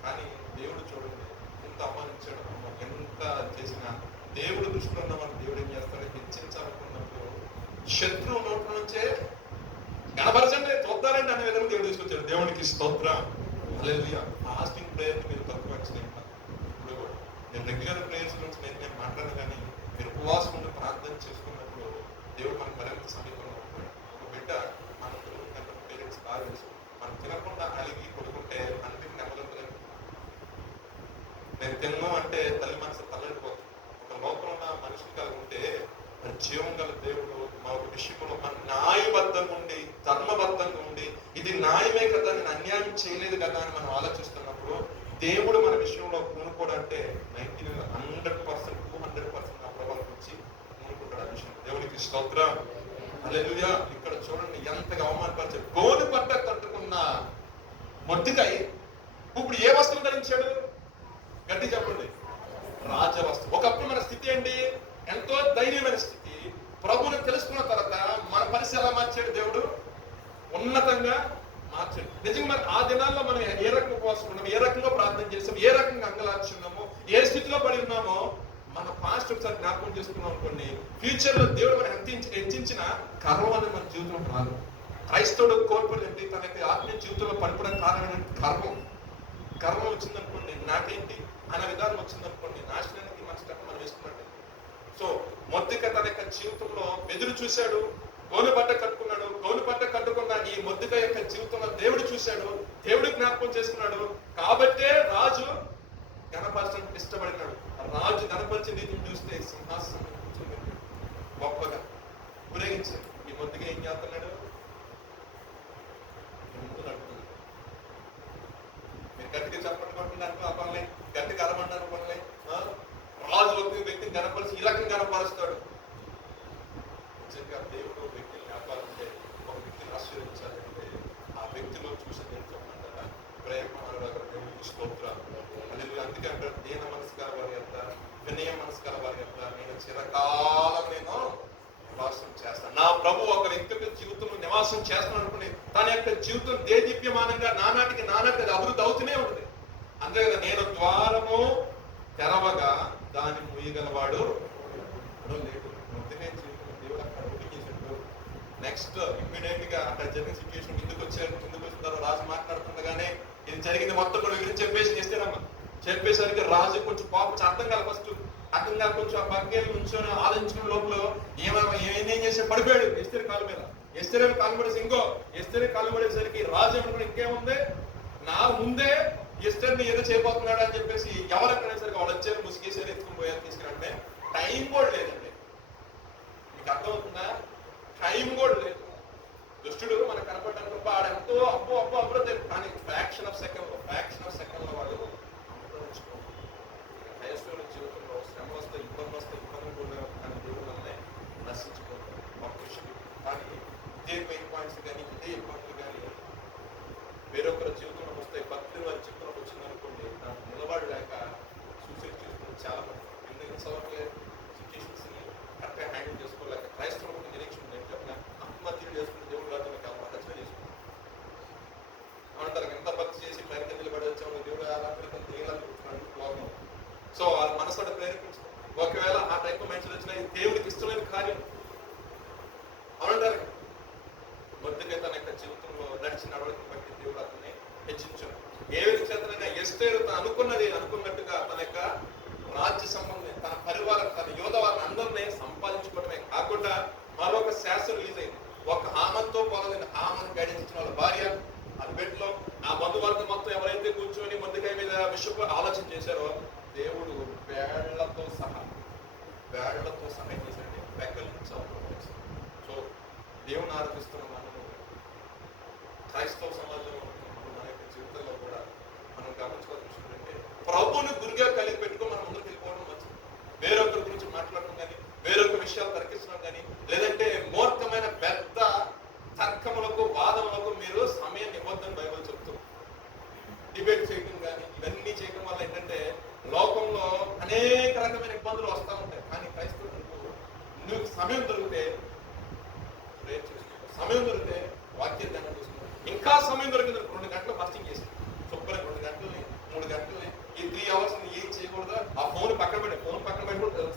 కానీ దేవుడు చూడండి ఎంత అవమానించాడు, ఎంత చేసినా దేవుడు దృష్టిలో ఉన్న వాళ్ళు దేవుడు ఏం చేస్తాడో హెచ్చించాలనుకున్నప్పుడు శత్రువు నోట్ల నుంచే గణపరచండి చూద్దారండి అనే విధంగా దేవుడు తీసుకొచ్చాడు. దేవునికి స్తోత్రం, హల్లెలూయా. ఫాస్టింగ్ ప్రేయర్ మీరు తక్కువ ఇప్పుడు నేను రెగ్యులర్ ప్రేయర్స్ గురించి నేను మాట్లాడను, కానీ మీరు ఉపవాసం ఉండి ప్రార్థన చేసుకున్నప్పుడు దేవుడు మనకు మరింత సమీపంలో ఉంటాడు. ఒక బిడ్డ మనకు పేరెంట్స్ బాగా తెలుసు, మనం తినకుండా అలిగి కొడుకుంటే అన్నిటిని నెమ్మదించలేదు. నేను తిన్నాం అంటే తల్లి మనసు తల్లడిపోతుంది. ఒక లోపల ఉన్న మనిషిని కలిగి ఉంటే జీవం గల దేవుడు మా ఒక విషయంలో మన న్యాయబద్ధంగా ఉండి ధర్మబద్ధంగా ఉండి ఇది న్యాయమే కదా, నేను అన్యాయం చేయలేదు కదా అని మనం ఆలోచిస్తున్నప్పుడు దేవుడు మన విషయంలో పూనుకోడంటే 100% 200% నా ప్రభావం వచ్చి పూనుకుంటాడు ఆ విషయం. దేవునికి స్తోత్రం, హల్లెలూయా. ఇక్కడ చూడండి ఎంతగా అవమానపరిచాడు. గోను పట్ట కట్టుకున్న మొర్దెకై ఇప్పుడు ఏ వస్త్రం ధరించాడు? గట్టి చెప్పండి, రాజవస్త్రం. ఒకప్పుడు మన స్థితి ఏంటి? ఎంతో ధైర్యమైన స్థితి. ప్రభువుని తెలుసుకున్న తర్వాత మన పరిస్థితి ఎలా మార్చాడు దేవుడు? ఉన్నతంగా మార్చాడు. నిజంగా మరి ఆ దినాల్లో మనం ఏ రకంగా ఉపవాసం ఉన్నాము, ఏ రకంగా ప్రార్థన చేస్తాము, ఏ రకంగా అంగలార్చున్నామో, ఏ స్థితిలో పడి ఉన్నామో మన పాస్ట్ ఒకసారి జ్ఞాపకం చేసుకున్నాం అనుకోండి, ఫ్యూచర్ లో దేవుడు మనం హెచ్చించిన గర్వం అనేది మన జీవితంలో రాదు. క్రైస్తవుడు కోల్పోయింది తన యొక్క ఆత్మీయ జీవితంలో పడిపోవడానికి కారణమైన గర్వం వచ్చిందనుకోండి, నాకేంటి అనే విధానం వచ్చిందనుకోండి, నాశనానికి మన స్టెప్ మనం వేసుకున్నట్టు. సో మొర్దెకై తన యొక్క జీవితంలో ఎదురు చూశాడు, గోను బట్ట కట్టుకున్నాడు. గోను బట్ట కట్టుకున్న ఈ మొర్దెకై యొక్క జీవితంలో దేవుడు చూశాడు, దేవుడు జ్ఞాపకం చేసుకున్నాడు. కాబట్టే రాజు గణపరచడానికి ఇష్టపడినాడు. రాజు గణపరిచే రీతిని చూస్తే సింహాసనం కూర్చోబెట్టాడు, గొప్పగా ఊరేగించాడు. ఈ మొర్దెకై ఏం చేస్తున్నాడు? మీరు గట్టిగా చెప్పండి కొట్టినారు అవ్వాలి, గట్టిగా అరమన్నారు పనులే. రాజు ఒక వ్యక్తిని గణపరిచి ఈ రకంగా గణపరుస్తాడు. నిజంగా దేవుడు ఒక వ్యక్తిని కాపాలంటే, ఒక వ్యక్తిని ఆశీర్వదించాలంటే ఆ వ్యక్తిలో చూసి నేను చెప్పమంటారా ప్రేమ దేవుడికి స్తోత్రం. అందుకే అంటారు దీన మనసు గల వారి యొక్క వినయ మనసు గల వారి యొక్క నేను చిరకాలం నేను నివాసం చేస్తాను. నా ప్రభు ఒక వ్యక్తి యొక్క జీవితంలో నివాసం చేస్తాను అనుకుని తన యొక్క జీవితం దేదీప్యమానంగా నానాటికి అభివృద్ధి అవుతూనే ఉంటుంది. అంతే కదా, నేను ద్వారము తెరవగా దాన్ని మూయగలవాడు లేడు. మొదటినే జీవితంలో దేవుడు అక్కడ చేసాడు. నెక్స్ట్ ఇమ్మీడియట్ గా అక్కడ జరిగిన సిచ్యువేషన్ ముందుకు వచ్చిన తర్వాత రాజు మాట్లాడుతుండగానే ఇది జరిగింది మొత్తం కూడా వివరించి చెప్పేసరికి రాజు కొంచెం పాపం అర్థం కాదు. అర్థం కాదు కొంచెం ఆ పక్కన నుంచొని ఆలోచించిన లోపల ఏమేం చేసి పడిపోయాడు ఎస్తేరు కాలు మీద. ఎస్తేరు కాలు పడేసి ఎస్తేరు కాలు పడేసరికి రాజు ఏమనుకుని ఇంకేముంది నా ముందే ఎస్తేర్ని ఏదో చేయబోతున్నాడు అని చెప్పేసి ఎవరెక్కడేసరికి వాళ్ళు వచ్చారు, ముసుగేసారు, ఎత్తుకుని పోయారు, తీసుకురంటే టైం కూడా లేదండి. మీకు అర్థమవుతుందా? టైం కూడా లేదు. దుష్టుడు మనకు కనపడడానికి వాడెంతో అభివృద్ధి, కానీ ఫ్రాక్షన్ ఆఫ్ సెకండ్ లో వాడు క్రైస్తవుల జీవితంలో శ్రమ వస్తే ఇబ్బంది కూడా కానీ దేవుడు వల్లనే నశించుకుంటారు. కానీ ఇదే మెయిన్ పాయింట్స్ కానీ ఇదే ఇబ్బందులు కానీ వేరొకరి జీవితంలో వస్తాయి. భక్తులు వారి జీవితంలోకి వచ్చిందనుకోండి, దాన్ని నిలబడలేక సూసైడ్ చేసుకుని చాలా మంది ఎందుకు సిచ్యువేషన్స్ ని కరెక్ట్గా హ్యాండిల్ చేసుకోలేక క్రైస్తవులకు నిరీక్షణ ఏంటంటే ఆత్మహత్యలు చేసుకుని దేవుడు కాదు మీకు ఆత్మహత్య చేసుకుంటారు అంటారు. ఎంత భక్తి చేసి ట్రైన్కి నిలబడి వచ్చాము దేవుడు లోకం. సో వాళ్ళ మనసు ప్రేరేపించారు. ఒకవేళ ఆ టైప్ మనుషులు వచ్చినా దేవుడికి ఇష్టమైన కార్యం అవునంటారు. మొదటిగా తన యొక్క జీవితంలో నడిచిన నడవడిని బట్టి దేవుడు అతన్ని హెచ్చించాడు. ఏ విధంగా చేతనైనా ఎస్తేరు తను అనుకున్నది అనుకున్నట్టుగా తన యొక్క రాజ్య సంబంధం, తన పరివారం, తన యోధ వారిని అందరినీ సంపాదించుకోవడమే కాకుండా మరొక శాస్త్రం రిలీజ్ అయింది. ఒక హామంతో పొలదిన హామను గడించిన వాళ్ళ భార్య అల్బెట్లో ఆ బంధువర్గం మొత్తం ఎవరైతే కూర్చొని మొద్దుకాయ మీద విషయంలో ఆలోచన చేశారో దేవుడు వేళ్లతో సహా ఏం చేశారంటే వెక్కలించాలి. సో దేవుని ఆరాధిస్తున్న మనము క్రైస్తవ సమాజంలో మన యొక్క జీవితంలో కూడా మనం గమనించుకోవాల్సిన విషయం ఏంటంటే ప్రభువుని గురిగా కలిగి పెట్టుకో మనం ముందుకు వెళ్ళిపోవడం మంచిది. వేరొకరి గురించి మాట్లాడడం కానీ, వేరొక విషయాలు తర్కించడం కానీ, లేదంటే మూర్ఖమైన పెద్ద తర్కములకు వాదములకు మీరు సమయాన్ని ఇవ్వద్దని బైబిల్ చెప్తుంది. డిబేట్ చేయడం కానీ ఇవన్నీ చేయడం వల్ల ఏంటంటే లోకంలో అనేక రకమైన ఇబ్బందులు వస్తూ ఉంటాయి. కానీ క్రైస్తవులకు నువ్వు సమయం దొరికితే ప్రేయర్ చేసుకో, సమయం దొరికితే వాక్య ధ్యానం చేసుకో, ఇంకా సమయం దొరికింది 2 గంటలు ఫాస్టింగ్ చేసి శుభ్రంగా 2 గంటలని 3 గంటలని ఈ 3 hours ఏం చేయకూడదు. ఆ ఫోన్ పక్కన పెట్టి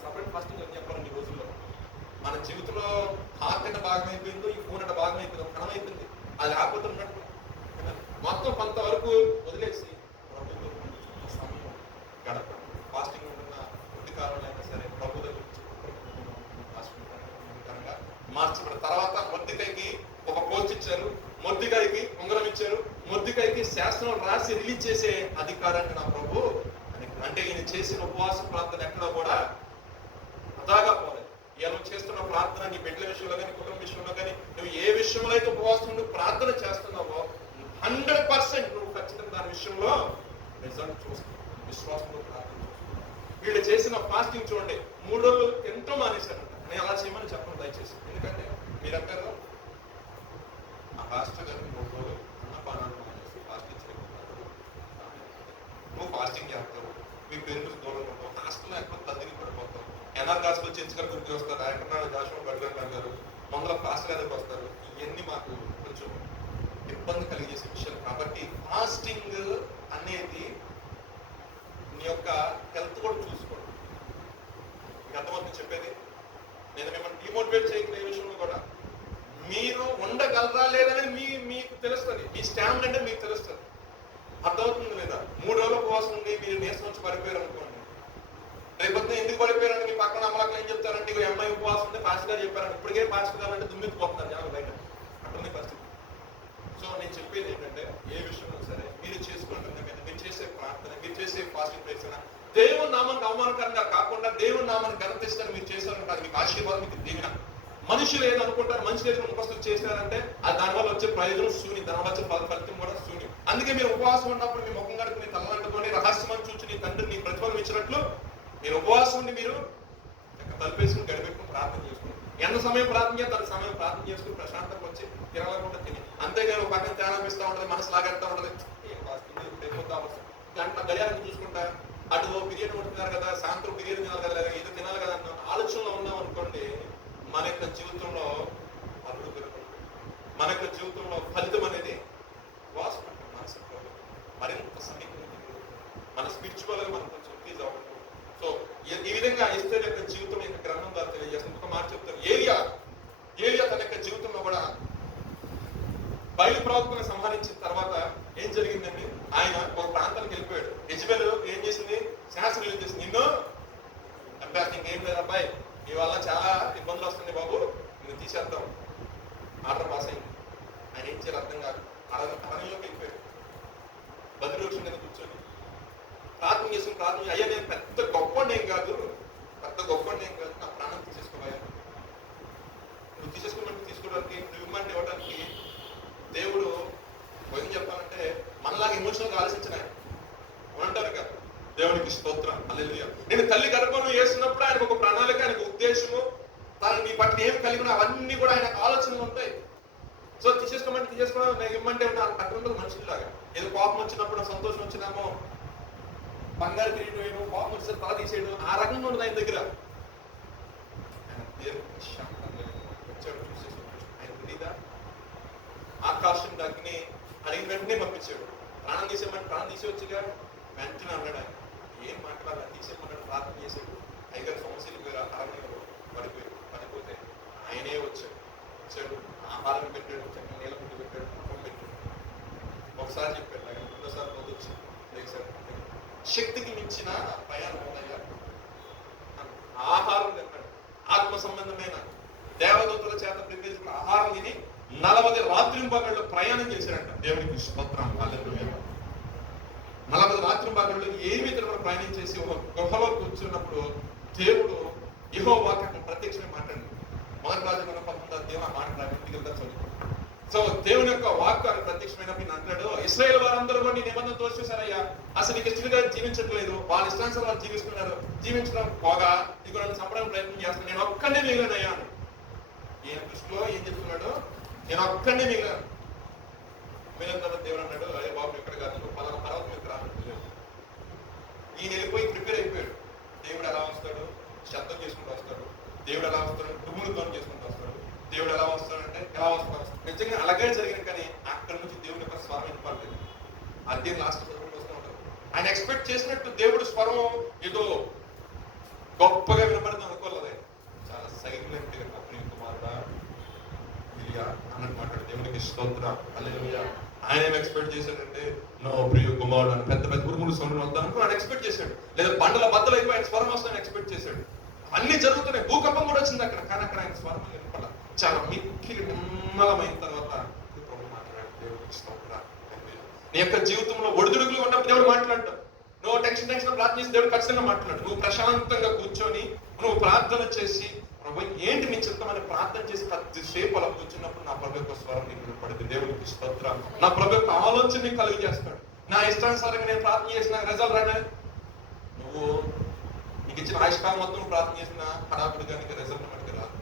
సపరేట్ ఫాస్టింగ్ అని చెప్పాలండి. ఈ రోజుల్లో మన జీవితంలో హార్ట్ అంటే భాగం అయిపోయిందో ఈ ఫోన్ అంటే భాగం అయిపోయిందో కణం అయిపోయింది. అది లేకపోతే ఉన్నట్టు మొత్తం కొంతవరకు వదిలేసి ప్రభుత్వం సమయం గడప ఫాస్టింగ్ ఉంటున్న కొద్ది కాలంలో అయినా సరే ప్రభు దగ్గర మార్చబడిన తర్వాత మొద్దికాయకి ఒక పోస్ట్ ఇచ్చారు, మొద్దికాయకి ఉంగరం ఇచ్చారు, మొద్దికాయకి శాస్త్రం రాసి రిలీజ్ చేసే అధికారాన్ని నా ప్రభు అంటే ఈయన చేసిన ఉపవాస ప్రార్థన ఎక్కడా కూడా అదాగా పోలేదు. ఇలా నువ్వు చేస్తున్న ప్రార్థన నీ బిడ్డల విషయంలో కానీ, కుటుంబ విషయంలో కానీ, నువ్వు ఏ విషయంలో అయితే ఉపవాసం నువ్వు ప్రార్థన చేస్తున్నావో 100% నువ్వు ఖచ్చితంగా దాని విషయంలో రిజల్ట్ చూస్తావు. విశ్వాసంలో ప్రార్థన చూస్తావు. వీళ్ళు చేసిన ఫాస్టింగ్ చూడండి, 3 రోజులు ఎంతో మానేశారంట. నేను అలా చేయమని చెప్పను దయచేసి. ఎందుకంటే మీరంటారు ఆ పాస్టర్ గారు 3 రోజులు అన్నపానాలు మానేసి ఫాస్టింగ్ చేయకపోతారు. నువ్వు ఫాస్టింగ్ చేస్తావు, మీ పేరెంట్స్ దూరం ఉంటావు, హాస్టల్లో ఎక్కడ తల్లిని పడిపోతావు. ఎన్ఆర్ హాస్టల్ చర్చగా గుర్తు వస్తారు, ఎక్కడ జాషువా బడ్గర్ గారు మందులో పాస్టర్ గారికి వస్తారు. ఇవన్నీ మాకు కొంచెం ఇబ్బంది కలిగేసే విషయాలు. కాబట్టి ఫాస్టింగ్ అనేది నీ యొక్క హెల్త్ కూడా చూసుకోండి. మీకు అర్థమవుతుంది చెప్పేది. నేను మిమ్మల్ని డిమోటివేట్ చేయగలిగే విషయంలో కూడా మీరు ఉండగలరా లేదని మీకు తెలుస్తుంది. మీ స్టామినా అంటే మీకు తెలుస్తుంది. అర్థమవుతుంది లేదా? 3 రోజుల ఉపవాసం ఉండి మీరు నీరసం వచ్చి పడిపోయారు అనుకోండి, రేపొద్దున ఎందుకు పడిపోయారంటే మీ పక్కన అమ్మలకి ఏం చెప్తారంటే ఇక అమ్మాయి ఉపవాసం ఉంటే పాస్టర్ గారు చెప్పారంటే ఇప్పటికే పాస్టర్ గారు అంటే దుమ్మెత్తిపోతున్నారు జనాలు బయట. అటువంటి పరిస్థితి. సో నేను చెప్పేది ఏంటంటే ఏ విషయంలో సరే మీరు చేసుకుంటున్న మీద మీరు చేసే ప్రార్థన, మీరు చేసే ఫాస్టింగ్ ప్రేక్షణ దేవుని నామానికి అవమానకరంగా కాకుండా దేవుని నామాన్ని ఘనతిస్తాను మీరు చేశారంటే అది మీకు ఆశీర్వాదం, మీకు దీవెన. మనుషులు ఏదనుకుంటారు, మనుషులు ఏదైనా ముఖస్తులు చేశారంటే అది దానివల్ల వచ్చే ప్రయోజనం శూన్యం, దానివల్ల వచ్చే ఫలితం కూడా శూన్యం. అందుకే మీరు ఉపవాసం ఉన్నప్పుడు మీ ముఖం గడిపి మీ తలనంటుకొని రహస్యమని చూచి నీ తండ్రి నీ ప్రతిఫలం ఇచ్చినట్లు మీరు ఉపవాసం ఉండి మీరు తలుపేసుకుని గడిపెట్టుకుని ప్రార్థన చేసుకుని ఎంత సమయం ప్రార్థన చేస్తే అంత సమయం ప్రార్థన చేసుకుని ప్రశాంతంగా వచ్చి తిరగకుండా తిని, అంతేగాని ఒక పక్కన ధ్యానం ఇస్తూ ఉంటుంది, మనసు లాగెడతా ఉంటుంది. ఏం రాస్తుంది గంట గడియారం చూసుకుంటా అటు బిర్యానీ కొడుతున్నారు కదా, సాయంత్రం బిర్యానీ తినాలి కదా, ఏదో తినాలి కదా అన్న ఆలోచనలో ఉన్నాం అనుకోండి, మన యొక్క జీవితంలో అభివృద్ధి పెరుగుతుంది. మన యొక్క జీవితంలో ఫలితం అనేది వాసన మనసు మరింత సమీపంగా మన స్పిరిచువల్ గా మనం కొంచెం ఇంక్రీజ్ అవ్వడం. సో ఈ విధంగా ఎస్తేరు యొక్క జీవితం యొక్క గ్రంథం ద్వారా తెలియజేస్తుంది. ఒక మాట చెప్తారు, ఏలియా తన యొక్క జీవితంలో కూడా బయలు ప్రవక్తను సంహరించిన తర్వాత ఏం జరిగిందండి, ఆయన ఒక ప్రాంతానికి వెళ్ళిపోయాడు. యెజబెల్ ఏం చేసింది, శాస్త్రం రిలీజ్ చేసింది, నిన్ను అబ్బాయి ఇంకేం లేదు అబ్బాయి, నీ వల్ల చాలా ఇబ్బందులు వస్తున్నాయి బాబు, నేను తీసేద్దాం ఆర్డర్ పాస్ అయింది. ఆయన ఏం చేయాలి అర్థం కాదు, అరణ్యంలోకి వెళ్ళిపోయాడు. బదిరోక్షం మీద కూర్చొని ప్రార్థన చేసుకుని అయ్యా నేను పెద్ద గొప్ప ఏం కాదు, నా ప్రాణం తీసేసుకోవా, నువ్వు తీసుకోవడానికి నువ్వు ఇమ్మంటే ఇవ్వడానికి దేవుడు ఏం చెప్పాలంటే మనలాగా ఎమోషనల్గా ఆలోచించిన అంటారు కదా, దేవునికి స్తోత్రం హల్లెలూయా. నేను తల్లి గర్భంలో వేసినప్పుడు ఆయనకు ఒక ప్రణాళిక, ఆయనకు ఉద్దేశము, తను నీ పట్ల ఏం కలిగిన అవన్నీ కూడా ఆయనకు ఆలోచనలు ఉంటాయి. సో తీసేసుకోవడం నేను ఇమ్మంటే అక్కడ ఉండదు మనుషుల్లాగా. ఏదో కోపం వచ్చినప్పుడు సంతోషం వచ్చినామో బంగారు తిరిగి వేయడం, కోపం వచ్చిన తల తీసేయడం, ఆ రకంగా ఉండదు ఆయన దగ్గర. ఆయన వచ్చాడు చూసేసి ఆయన తెలీదా, ఆకాశం దగ్గర అడిగిన వెంటనే పంపించాడు. ప్రాణం తీసేయమని ప్రాణం తీసేవచ్చుగా, వెంటనే అన్నాడు ఆయన, ఏం మాట్లాడాలి తీసేయమన్నాడు, ప్రార్థన చేసాడు. ఐదారు సమస్యలు అరణ్యంలో పడిపోతే ఆయనే వచ్చాడు, ఆహారం పెట్టాడు, చక్కగా నీళ్ళ పుట్టి పెట్టాడు, ముఖం పెట్టాడు. ఒకసారి చెప్పాడు, రెండోసారి మించిన ప్రయాణం ఉందయ్యా. ఆహారం తిన్నాడు, ఆత్మ సంబంధమైన దేవదూతల చేత ప్రిపేర్ చేసిన ఆహారం తిని 40 రాత్రింపగళ్ళు ప్రయాణం చేశాడంట. దేవునికి స్తోత్రం. హల్లెలూయా. 40 రాత్రింపగళ్ళు ఏమీ తినకుండా ప్రయాణం చేసి ఒక గుహలో కూర్చున్నప్పుడు దేవుడు యెహోవా వాక్యం ప్రత్యక్షంగా మాట్లాడింది. మొదటి రాజుల 19వ అధ్యాయం మాట్లాడి సో దేవుని యొక్క వాక్కు ఆయన ప్రత్యక్షమైనప్పుడు అంటాడు, ఇశ్రాయేలు వారందరూ కూడా నీ నిబంధన తోసేశారయ్యా, అసలు నీకు ఇష్టంగా జీవించట్లేదు, వాళ్ళ ఇష్టానుసారం వాళ్ళు జీవిస్తున్నారు, జీవించడం పోగా నీకు నన్ను చంపడానికి ప్రయత్నం చేస్తాను, నేను ఒక్కడే మిగిలినయ్యా. ఈయన దృష్టిలో ఏం చెప్తున్నాడు, నేను ఒక్కడే మిగిలిన తర్వాత దేవుడు అన్నాడు, అయ్యే బాబు ఎక్కడ కాదు, నువ్వు పలానా పర్వతం మీద రాను. ఈయన వెళ్ళిపోయి ప్రిపేర్ అయిపోయాడు. దేవుడు ఎలా వస్తాడు, శబ్దం చేసుకుంటూ వస్తాడు. దేవుడు ఎలా వస్తాడు, దుమ్ములతో చేసుకుంటూ వస్తాడు. దేవుడు ఎలా వస్తాడంటే ఎలా వస్తాడు. నిజంగా అలాగే జరిగింది, కానీ అక్కడి నుంచి దేవుడి యొక్క స్వరం వినపడలేదు. అదే లాస్ట్ వస్తూ ఉంటారు. ఆయన ఎక్స్పెక్ట్ చేసినట్టు దేవుడు స్వరం ఏదో గొప్పగా వినపడుతుంది అనుకోలేదు. చాలా సైలెంట్ గా ప్రియ కుమారుడా అన్నట్టు మాట్లాడు. దేవునికి స్తోత్రం. హల్లెలూయా. ఆయన ఏం ఎక్స్పెక్ట్ చేశాడంటే, నో ప్రియ కుమారుడు అని పెద్ద పెద్ద ఉరుములు సౌండ్ వద్దాను ఆయన ఎక్స్పెక్ట్ చేశాడు. లేదా బండల బద్దలు అయిపోయి ఆయన స్వరం వస్తాయని ఎక్స్పెక్ట్ చేశాడు. అన్ని జరుగుతున్నాయి, భూకంపం కూడా వచ్చింది అక్కడ, కానీ అక్కడ ఆయన స్వరం వినపడాలి. చాలా మిక్కిలి నిమ్మలమైన తర్వాత ప్రభు మాట్లాడాడు. దేవుడికి స్తోత్రం. నీ యొక్క జీవితంలో ఒడిదుడుకులు ఉన్నప్పుడు దేవుడు మాట్లాడతాడు. నువ్వు టెన్షన్ ప్రార్థన చేసి దేవుడు ఖచ్చితంగా మాట్లాడు. నువ్వు ప్రశాంతంగా కూర్చొని నువ్వు ప్రార్థన చేసి, ప్రభు ఏంటి నీ చిత్తమని ప్రార్థన చేసి కొద్దిసేపు అలా కూర్చున్నప్పుడు నా ప్రభు యొక్క స్వరం నీకు వినపడింది. దేవుడికి స్తోత్రం. నా ప్రభు యొక్క ఆలోచన నీకు కలిగి చేస్తాడు. నా ఇష్టానుసారంగా నేను ప్రార్థన చేసిన రిజల్ట్ రానే, నువ్వు నీకు ఇచ్చిన ఆయుష్కాలం మొత్తం నువ్వు ప్రార్థన చేసిన హడాపుడిగా నీకు రిజల్ట్ మనకి రాదు.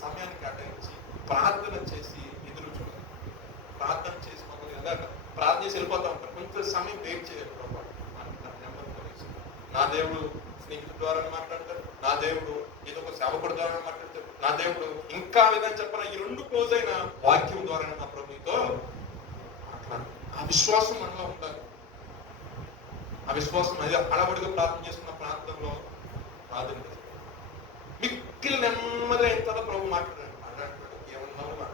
సమయాన్ని కేటాయించి ప్రార్థన చేసి ఎదురు చూడాలి. ప్రార్థన చేసి ప్రార్థన చేసి వెళ్ళిపోతా ఉంటారు. కొంచెం సమయం వెయిట్ చేయాలి. నా దేవుడు స్నేహితుల ద్వారా మాట్లాడతాడు, నా దేవుడు ఏదో ఒక సేవకుడు ద్వారా మాట్లాడతాడు, నా దేవుడు ఇంకా విధంగా చెప్పిన ఈ 2 క్లోజ్ అయిన వాక్యం ద్వారా నా ప్రభుతో మాట్లాడు. ఆ విశ్వాసం మనలో ఉండాలి. ఆ విశ్వాసం అది హడావుడిగా ప్రార్థన చేస్తున్న ప్రాంతంలో ప్రార్థన చేస్తాడు. మిక్కిలి నెమ్మది అయిన తర్వాత ప్రభు మాట్లాడాడు. ఏమన్నా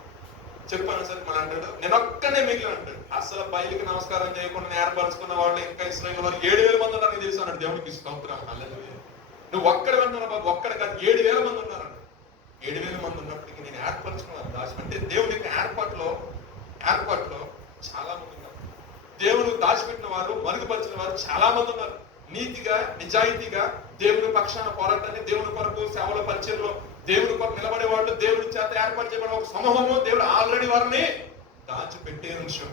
చెప్పాను సార్ మన అంటాడు, నేను ఒక్కనే మిగిలిన అంటాడు. అసలు బయలుకి నమస్కారం చేయకుండా ఏర్పరచుకున్న వాళ్ళు ఇంకా ఇశ్రాయేలు వారు 7,000 మంది ఉన్నారని తెలుసు అన్నాడు. దేవుడికి స్తోత్రం. హల్లెలూయా. నువ్వు ఒక్కడ విన్నాను బాబు, ఒక్కడ కాదు 7,000 మంది ఉన్నారన్నాడు. 7,000 మంది ఉన్నప్పటికీ నేను ఏర్పరచుకున్నాను దాచి అంటే దేవుని యొక్క ఏర్పాట్లో చాలా మంది ఉన్నారు. దేవుడు దాచిపెట్టిన వారు, మరుగుపరిచిన వారు చాలా మంది ఉన్నారు. నీతిగా నిజాయితీగా దేవుని పక్షాన పోరాటాన్ని, దేవుని కొరకు సేవల పరిచయంలో దేవుని కొరకు నిలబడే వాళ్ళు, దేవుడి చేత ఏర్పాటు చేయబడిన ఒక సమూహము దేవుడు ఆల్రెడీ వారిని దాచిపెట్టే విషయం.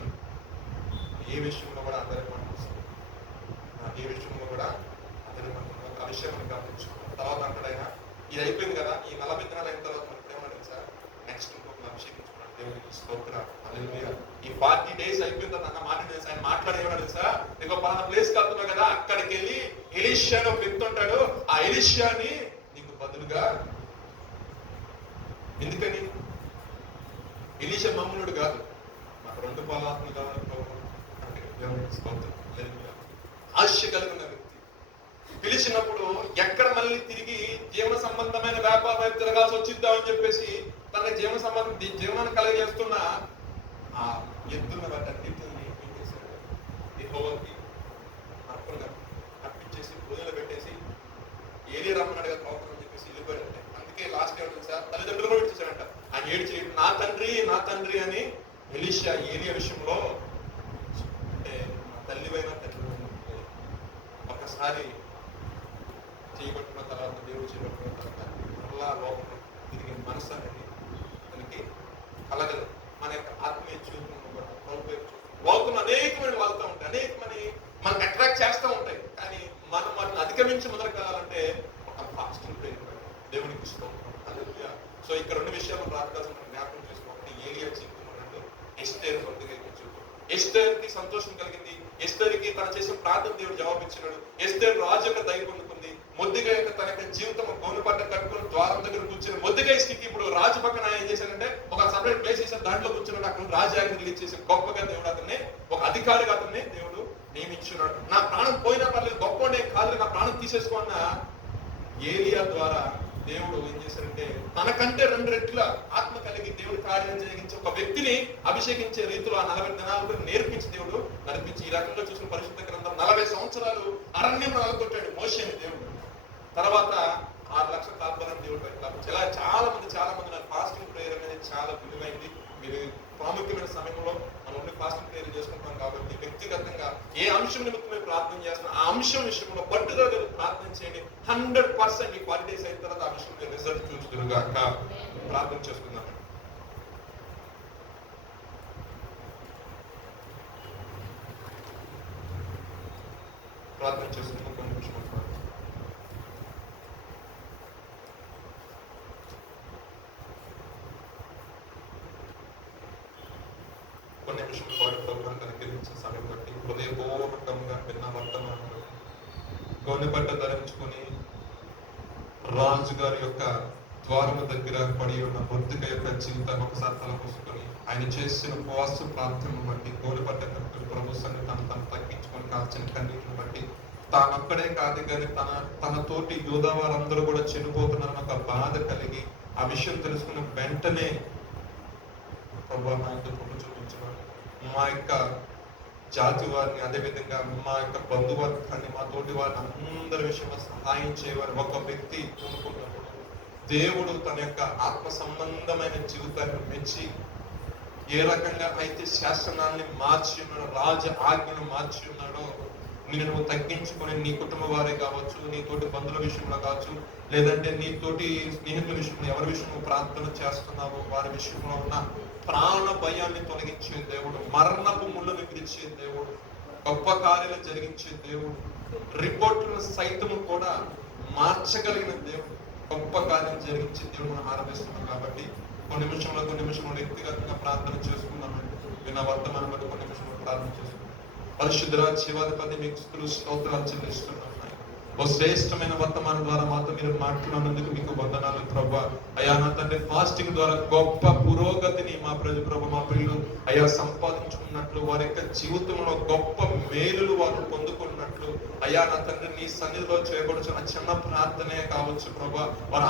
ఏ విషయంలో కూడా అందరికీ మనస్తుంది. ఏ విషయంలో కూడా అందరికీ మనకు ఆ విషయం మనం గమనించుకోవాలి. తర్వాత అంటాడైనా ఇది అయిపోయింది కదా, ఈ 40 దినాలు అయిన తర్వాత మనకి ఏమన్నాడు సార్, నెక్స్ట్ ఇంకొక అభిషేకించుకున్నాడు. దేవునికి స్తోత్రం. హల్లెలూయా. ఈ 40 days అయిపోయిన తర్వాత అన్న మాట్లాడేది ఆయన మాట్లాడేవాడు సార్, నీకు పలానా ప్లేస్ వెళ్తున్నావు కదా, అక్కడికి వెళ్ళి ఎలీషా అని ఒక వ్యక్తి ఉంటాడు, ఆ ఎలీషాని నీకు బదులుగా. ఎందుకని ఎలీషా మామూలుడు కాదు, మాకు 2 పాలాత్మలు కావాలి ఆశ కలిగిన వ్యక్తి. పిలిచినప్పుడు ఎక్కడ మళ్ళీ తిరిగి జీవన సంబంధమైన వ్యాపార వైపు తిరగాల్సి వచ్చిద్దామని చెప్పేసి తన జీవనాన్ని కలిగజేస్తున్న ఆ ఎద్దున్న వాటన్నిటిని ఏం చేశాడు, యెహోవాకి అర్పించేసి పూజలు పెట్టేసి ఏలీ రమ్మన్నాడు కదా ప్రవక్త అని చెప్పేసి వెళ్ళిపోయాడంటే. అందుకే లాస్ట్ ఏమంటుంది సార్, తల్లిదండ్రులు కూడా ఇచ్చేసాడంట. ఆయన ఏడ్చి నా తండ్రి అని ఎలీషా ఏలియా విషయంలో అంటే మా తల్లివైనా ఒకసారి చేయబట్టిన తర్వాత దేవుడు చేయబట్టిన తర్వాత మళ్ళా లోపల తిరిగి మనసు అనేది మనకి కలగదు. మన యొక్క ఆత్మీయ జీవితంలో లోకం అనేకమైన వాళ్తూ ఉంటాయి, అనేకమైన మనకు అట్రాక్ట్ చేస్తూ ఉంటాయి. కానీ మనం వాటిని అధిగమించి మొదలుకెళ్ళాలంటే ఒక ఫాస్టింగ్ ప్రేయర్ దేవునికి ఇష్టం. హల్లెలూయా. సో ఇక్కడ 2 విషయాలు ప్రార్థన జ్ఞాపకం చేసుకోవాలి. ఏలియా జీవితం అన్నట్టు ఎస్తేరు ఎస్తేరుకి సంతోషం కలిగింది. ఎస్తేరుకి తను చేసిన ప్రార్థన దేవుడు జవాబిచ్చినాడు. ఎస్తేరు రాజు యొక్క దయ పొందుకుంది. మొద్దిగా యొక్క తన యొక్క జీవితం గౌనుపడ్డ కట్టుకుని ద్వారం దగ్గర కూర్చుని మొద్దిగా స్థితి ఇప్పుడు రాజు పక్కన ఏం చేశాడంటే ఒక సపరేట్ ప్లేస్ చేసిన దాంట్లో కూర్చున్నాడు. అక్కడ రాజాగిరి రిలీజ్ చేసి గొప్పగా దేవుడు అతన్ని ఒక అధికారిగా అతన్ని దేవుడు నియమించున్నాడు. నా ప్రాణం పోయినా పర్లేదు, గొప్ప కాదు, నా ప్రాణం తీసేసుకున్న ఏలియా ద్వారా దేవుడు ఏం చేశారంటే తనకంటే 2 రెట్ల ఆత్మ కలిగి దేవుడు కార్యం జరిగించి ఒక వ్యక్తిని అభిషేకించే రీతిలో ఆ 40 దినాలు నేర్పించి దేవుడు నడిపించి, ఈ రకంగా చూసిన పరిశుద్ధ గ్రంథం 40 సంవత్సరాలు అరణ్యంలో నలగొట్టాడు మోషేని దేవుడు. తర్వాత 6 లక్షల కాపులను దేవుడు పెట్టాలి. చాలా మంది నాకు ఫాస్టింగ్ ప్రేయర్ అనేది చాలా విలువైంది. మీరు ప్రాముఖ్యమైన సమయంలో మనం ఓన్లీ ఫాస్టింగ్ ప్రేయర్ చేసుకుంటాం కాబట్టి వ్యక్తిగతంగా ఏ అంశం నిమిత్తం మీరు ప్రార్థన చేస్తున్నా ఆ అంశం విషయంలో పట్టుదల ప్రార్థన చేయండి. 100% ఈ 40 days అయిన తర్వాత ఆ విషయంలో రిజల్ట్ చూస్తురుగాక. ప్రార్థన చేసుకుందాం. ప్రార్థన చేసుకుందాం కొన్ని నిమిషాలు. కొన్ని నిమిషాల పాటు ప్రభుత్వం కనికరించిన సమయం బట్టి హృదయపూర్వకంగా విన్న వర్తమానాలు గోనెపట్ట ధరించుకొని రాజు గారి యొక్క ద్వారము దగ్గర పడి ఉన్న మొద్దుక యొక్క జీవితాన్ని ఒకసారి తలపోసుకొని ఆయన చేసిన ఉపవాస ప్రార్థనను బట్టి గోనెపట్ట కట్టుకుని ప్రభు సన్నిధిని తను తగ్గించుకొని కాల్చిన కన్నీటిని బట్టి తానొక్కడే కాదు కానీ తన తోటి యోధా వారందరూ కూడా చనిపోతున్నారని ఒక బాధ కలిగి ఆ విషయం తెలుసుకున్న వెంటనే ప్రభు మా యొక్క కృప చూపించమని, మా యొక్క జాతి వారిని, అదేవిధంగా మా యొక్క బంధువర్గాన్ని, మా తోటి వారిని అందరి విషయంలో సహాయం చేయవారు ఒక వ్యక్తి కోరుకున్నప్పుడు దేవుడు తన యొక్క ఆత్మ సంబంధమైన జీవితాన్ని మెచ్చి ఏ రకంగా అయితే శాసనాన్ని మార్చి ఉన్నాడో, రాజ ఆజ్ఞను మార్చి ఉన్నాడో, నువ్వు తగ్గించుకొని నీ కుటుంబ వారే కావచ్చు, నీ తోటి బంధువుల విషయంలో కావచ్చు, లేదంటే నీ తోటి స్నేహితుల విషయంలో ఎవరి విషయంలో ప్రార్థన చేస్తున్నావో వారి విషయంలో ఉన్న ప్రాణ భయాన్ని తొలగించే దేవుడు, మరణపు ముళ్ళను విరిచే దేవుడు, గొప్ప కార్యాలు జరిగించే దేవుడు, రిపోర్టులను సైతము కూడా మార్చగలిగిన దేవుడు, గొప్ప కార్యం జరిగించే దేవుడు మనం ఆరాధిస్తున్నాం. కాబట్టి కొన్ని నిమిషంలో వ్యక్తిగతంగా ప్రార్థన చేసుకున్నామండి. విన్న వర్తమానం బట్టి కొన్ని నిమిషంలో ప్రార్థన చేసుకున్నాం. పరిశుద్ధ శివాధిపతి మీకు స్తోత్రాలు చెల్లిస్తున్నాం. ఓ శ్రేష్టమైన వర్తమానం ద్వారా మాతో మీరు మాట్లాడినందుకు మీకు వందనాలు ప్రభా. అయ్యా నా తండ్రి ఫాస్టింగ్ ద్వారా గొప్ప పురోగతిని మా ప్రభు మా పిల్లలు అయ్యా సంపాదించుకున్నట్లు, వారి యొక్క జీవితంలో గొప్ప మేలులు వారు పొందుకున్నట్లు అయ్యా నా తండ్రి నీ సన్నిధిలో చేయబడుచున్న చిన్న ప్రార్థనే కావచ్చు ప్రభా. వారి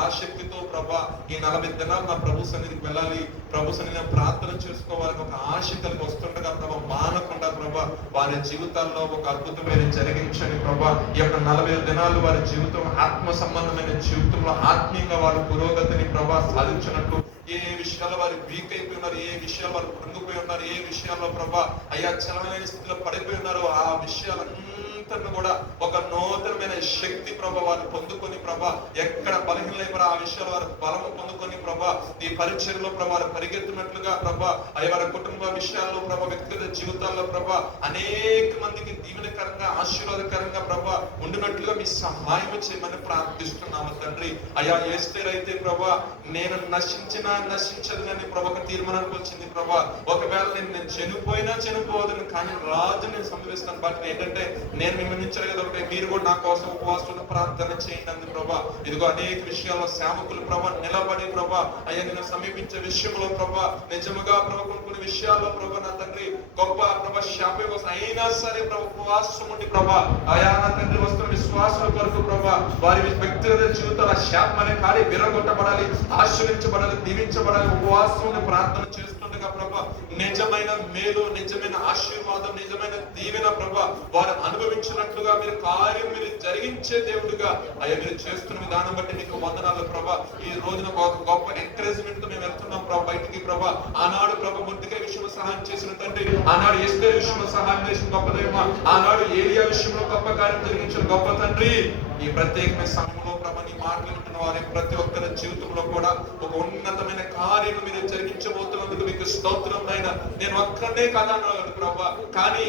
ఆసక్తితో ప్రభా ఈ 40 దినాలు నా ప్రభు సన్నిధికి వెళ్ళాలి, ప్రభు సన్నిధిని ప్రార్థన చేసుకోవాలని ఒక ఆశ కలిగి వస్తుండగా ప్రభా మానకుండా ప్రభా వారి జీవితాల్లో ఒక అద్భుతమైన జరిగించండి ప్రభా. ఈ యొక్క 40 దినాలు వారి జీవితం ఆత్మ సంబంధమైన జీవితంలో ఆత్మీయంగా వారి పురోగతిని ప్రభా సాధించినట్లు, ఏ విషయాల్లో వారు వీక్ అయిపోయి ఉన్నారు, ఏ విషయాలు వారు కృంగిపోయి ఉన్నారు, ఏ విషయాల్లో ప్రభా అయ్యా చలనమైన స్థితిలో పడిపోయి ఉన్నారు, ఆ విషయాలన్నింటిని కూడా ఒక నూతనమైన శక్తి ప్రభా వారు పొందుకొని ప్రభా ఎక్కడ బలహీనైపోయారో ఆ విషయాలు వారు బలము పొందుకొని ప్రభా ఈ పరిచర్లో ప్రభా పరిగెత్తున్నట్లుగా ప్రభా అయ్యా వారి కుటుంబ విషయాల్లో ప్రభా వ్యక్తిగత జీవితాల్లో ప్రభా అనేక మందికి దీవెనకరంగా ఆశీర్వాదకరంగా ప్రభా ఉండినట్లుగా మీ సహాయం చేయమని ప్రార్థిస్తున్నాము తండ్రి. అయ్యా ఎస్తేర్ అయితే ప్రభా నేను నశించదునని ప్రభా ఒక తీర్మానానికి వచ్చింది ప్రభా. ఒకవేళ నేను చనిపోయినా చనిపోవద్దును కానీ రాజు నేను సంభవిస్తాను. బట్ ఏంటంటే నేను మిమ్మల్ని ఇచ్చలేదు ఒకటే, మీరు కూడా నా కోసం ఉపవాసంలో ప్రార్థన చేయండి ప్రభా. ఇదిగో అనేక విషయాల్లో సేవకులు ప్రభా నిలబడి ప్రభా అయ్యా నేను సమీపించే విషయంలో ప్రభా నిజముగా ప్రభా కొన్ని విషయాల్లో ప్రభా నా తండ్రి గొప్ప ప్రభా శాపే కోసం అయినా సరే ప్రభా ఉపవాసం ఉండి ప్రభా అయా నా తండ్రి వస్తున్న విశ్వాసాల కొరకు ప్రభా వారి వ్యక్తిగత జీవితాల శాపం అనే కాడి విరగొట్టబడాలి, ఆశీర్వించబడాలి, దీవించబడాలి. ఉపవాసం ప్రార్థన చేస్తుండగా ప్రభా నిజమైన మేలు, నిజమైన ఆశీర్వాదం, నిజమైన దీవెన ప్రభా వారు అనుభవించినట్లుగా మీరు కార్యం మీరు జరిగించే దేవుడుగా అయ్యా మీరు చేస్తున్న విధానం బట్టి మీకు వందనాలు ప్రభా. ఈ రోజున గొప్ప ఎంకరేజ్మెంట్ తో మేము వెళ్తున్నాం ప్రభా బయటికి ప్రభా. ఆనాడు ప్రభా మొదటిగా విషయంలో సహాయం చేసిన తండ్రి, ఆనాడు ఎస్తేరు విషయంలో సహాయం చేసిన గొప్ప దైవమా, ఆనాడు ఏలియా విషయంలో గొప్ప కార్యం జరిగించిన గొప్ప తండ్రి. ఈ ప్రత్యేకమైన సమయంలో ప్రభా నీ మాటలు వింటున్న వారి ప్రతి ఒక్కరి జీవితంలో కూడా ఒక ఉన్నతమైన కార్యం మీరు జరిగించబోతున్నందుకు మీకు స్తోత్రం నాయన. నేను ఒక్కడే కదా ప్రభా, కానీ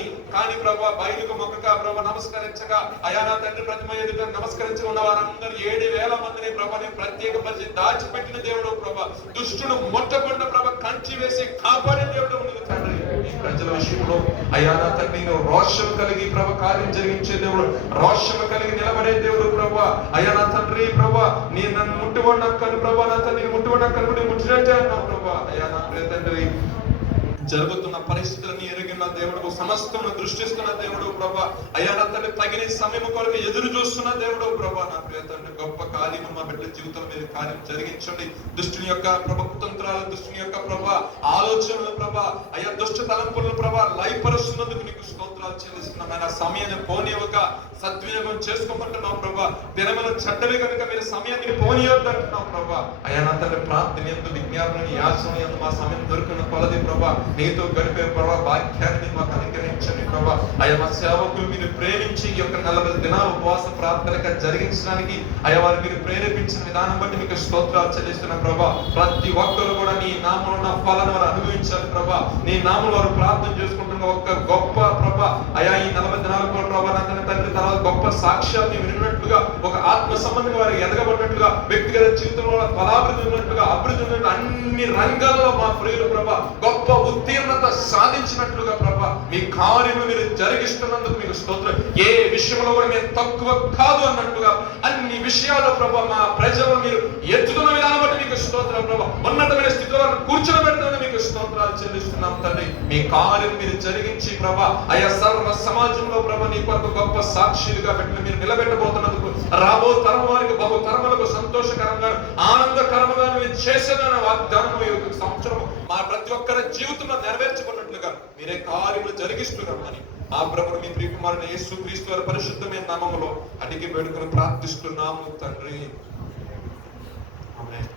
ప్రభా బయలుకు మొక్కగా ప్రభా నమస్కరించగా అయా నా తండ్రి ప్రతిమ ఎదుట నమస్కరించి ఉన్న వారందరూ 7,000 మందిని ప్రభా నేను ప్రత్యేకపరిచి దాచిపెట్టిన దేవుడు ప్రభా. దుష్టుడు మొట్టకుండా ప్రభా కంచి వేసి కాపాడే దేవుడు ఉన్నది తండ్రి. ఈ ప్రజల విషయంలో అయా నా తండ్రి రోషం కలిగి ప్రభా కార్యం జరిగించే దేవుడు, రోషం కలిగి నిలబడే దేవుడు ప్రభా. అయా నా తండ్రి ప్రభా నీ నన్ను ముట్టుబడినక్కను ప్రభా నా తండ్రి ముట్టుబడినక్కను ముట్టినట్టే అన్నావు ప్రభా. అయా నా ప్రియ తండ్రి జరుగుతున్న పరిస్థితులను ఎరిగిన దేవుడు, సమస్తమును దృష్టిస్తున్న దేవుడు ప్రభా. అయ్యా నా తండ్రి తగిన సమయం కొరకు ఎదురు చూస్తున్న దేవుడు ప్రభా. నా ప్రియ తండ్రి గొప్ప కార్యము మా బిడ్డ జీవితంలో మీరు కార్యం జరిగించండి. దుష్టుని యొక్క కుతంత్రాలు, దుష్టుని యొక్క ఆలోచనలు అయ్యా దుష్ట తలంపులను లయపరుస్తున్నందుకు నీకు స్తోత్రాలు చెల్లిస్తున్నాం. ఆయన సమయాన్ని పోనివ్వక సద్వినియోగం చేసుకోమంటున్నాం దినముల చెడ్డవి కనుక మీరు సమయాన్ని పోనీయొద్దు అంటున్నాం అయ్యా నా తండ్రి ప్రార్థన ఎందు, విజ్ఞాపన, యాచన ఎందు మా సమయం దొరికిన కొలది నీతో గడిపే వాక్యాన్ని మాకు అనుగ్రహించండి అయ్యా మా సేవకులు మీరు ప్రేమించి ఈ యొక్క 40 దినాల ఉపవాస ప్రార్థనగా జరిగించడానికి అయ్యా వారు మీరు ప్రేరేపించిన విధానం బట్టి మీకు స్తోత్రాలు చెల్లిస్తున్నాం ప్రతి ఒక్కరు కూడా నీ నామములో నా ఫలాన్ని వారు అనుభవించాలి నీ నామములో వారు ప్రార్థన చేసుకుంటున్న ఒక గొప్ప అయ్యా ఈ 40 దినాలు కూడా నా తండ్రి తర్వాత గొప్ప సాక్ష్యాన్ని విన్నట్లుగా, ఒక ఆత్మ సంబంధంగా వారికి ఎదగబడినట్లుగా, వ్యక్తిగత జీవితంలో ఫలాభివృద్ధి ఉన్నట్లుగా, అభివృద్ధి ఉన్నట్లు అన్ని రంగాల్లో మా ప్రియులు గొప్ప ఉత్తీర్ణత సాధించినట్లుగా మీ కార్యము మీరు జరిగిస్తున్నందుకు మీకు స్తోత్రం. ఏ విషయంలో కూడా మేము తక్కువ కాదు అన్నట్టుగా అన్ని విషయాల్లో మా ప్రజలు మీరు ఎత్తుతున్న విధానం బట్టి మీకు స్తోత్రం ఉన్నతమైన స్థితిలో కూర్చొని పెడుతున్న మీకు స్తోత్రాలు చెల్లిస్తున్నాం తండ్రి. మీ కార్యం మీరు జరిగించి అయ్యా సర్వ సమాజంలో నీ కొరకు గొప్ప సాక్షులుగా పెట్టి మీరు నిలబెట్టబోతున్నందుకు రాబో తరం వారికి బహు తరములకు సంతోషకరంగా ఆనందకరంగా మీరు చేసేదన్న వాగ్దానం ఈ సంవత్సరం మా ప్రతి ఒక్కరి జీవితంలో నెరవేర్చుకున్నట్లుగా మీరే కార్యములు జరిగిస్తున్నామని ఆ ప్రభువు మీ ప్రియకుమారుని యేసుక్రీస్తు వారి పరిశుద్ధమైన నామములో అడిగి వేడుకొని ప్రార్థిస్తున్నాము తండ్రి. ఆమేన్.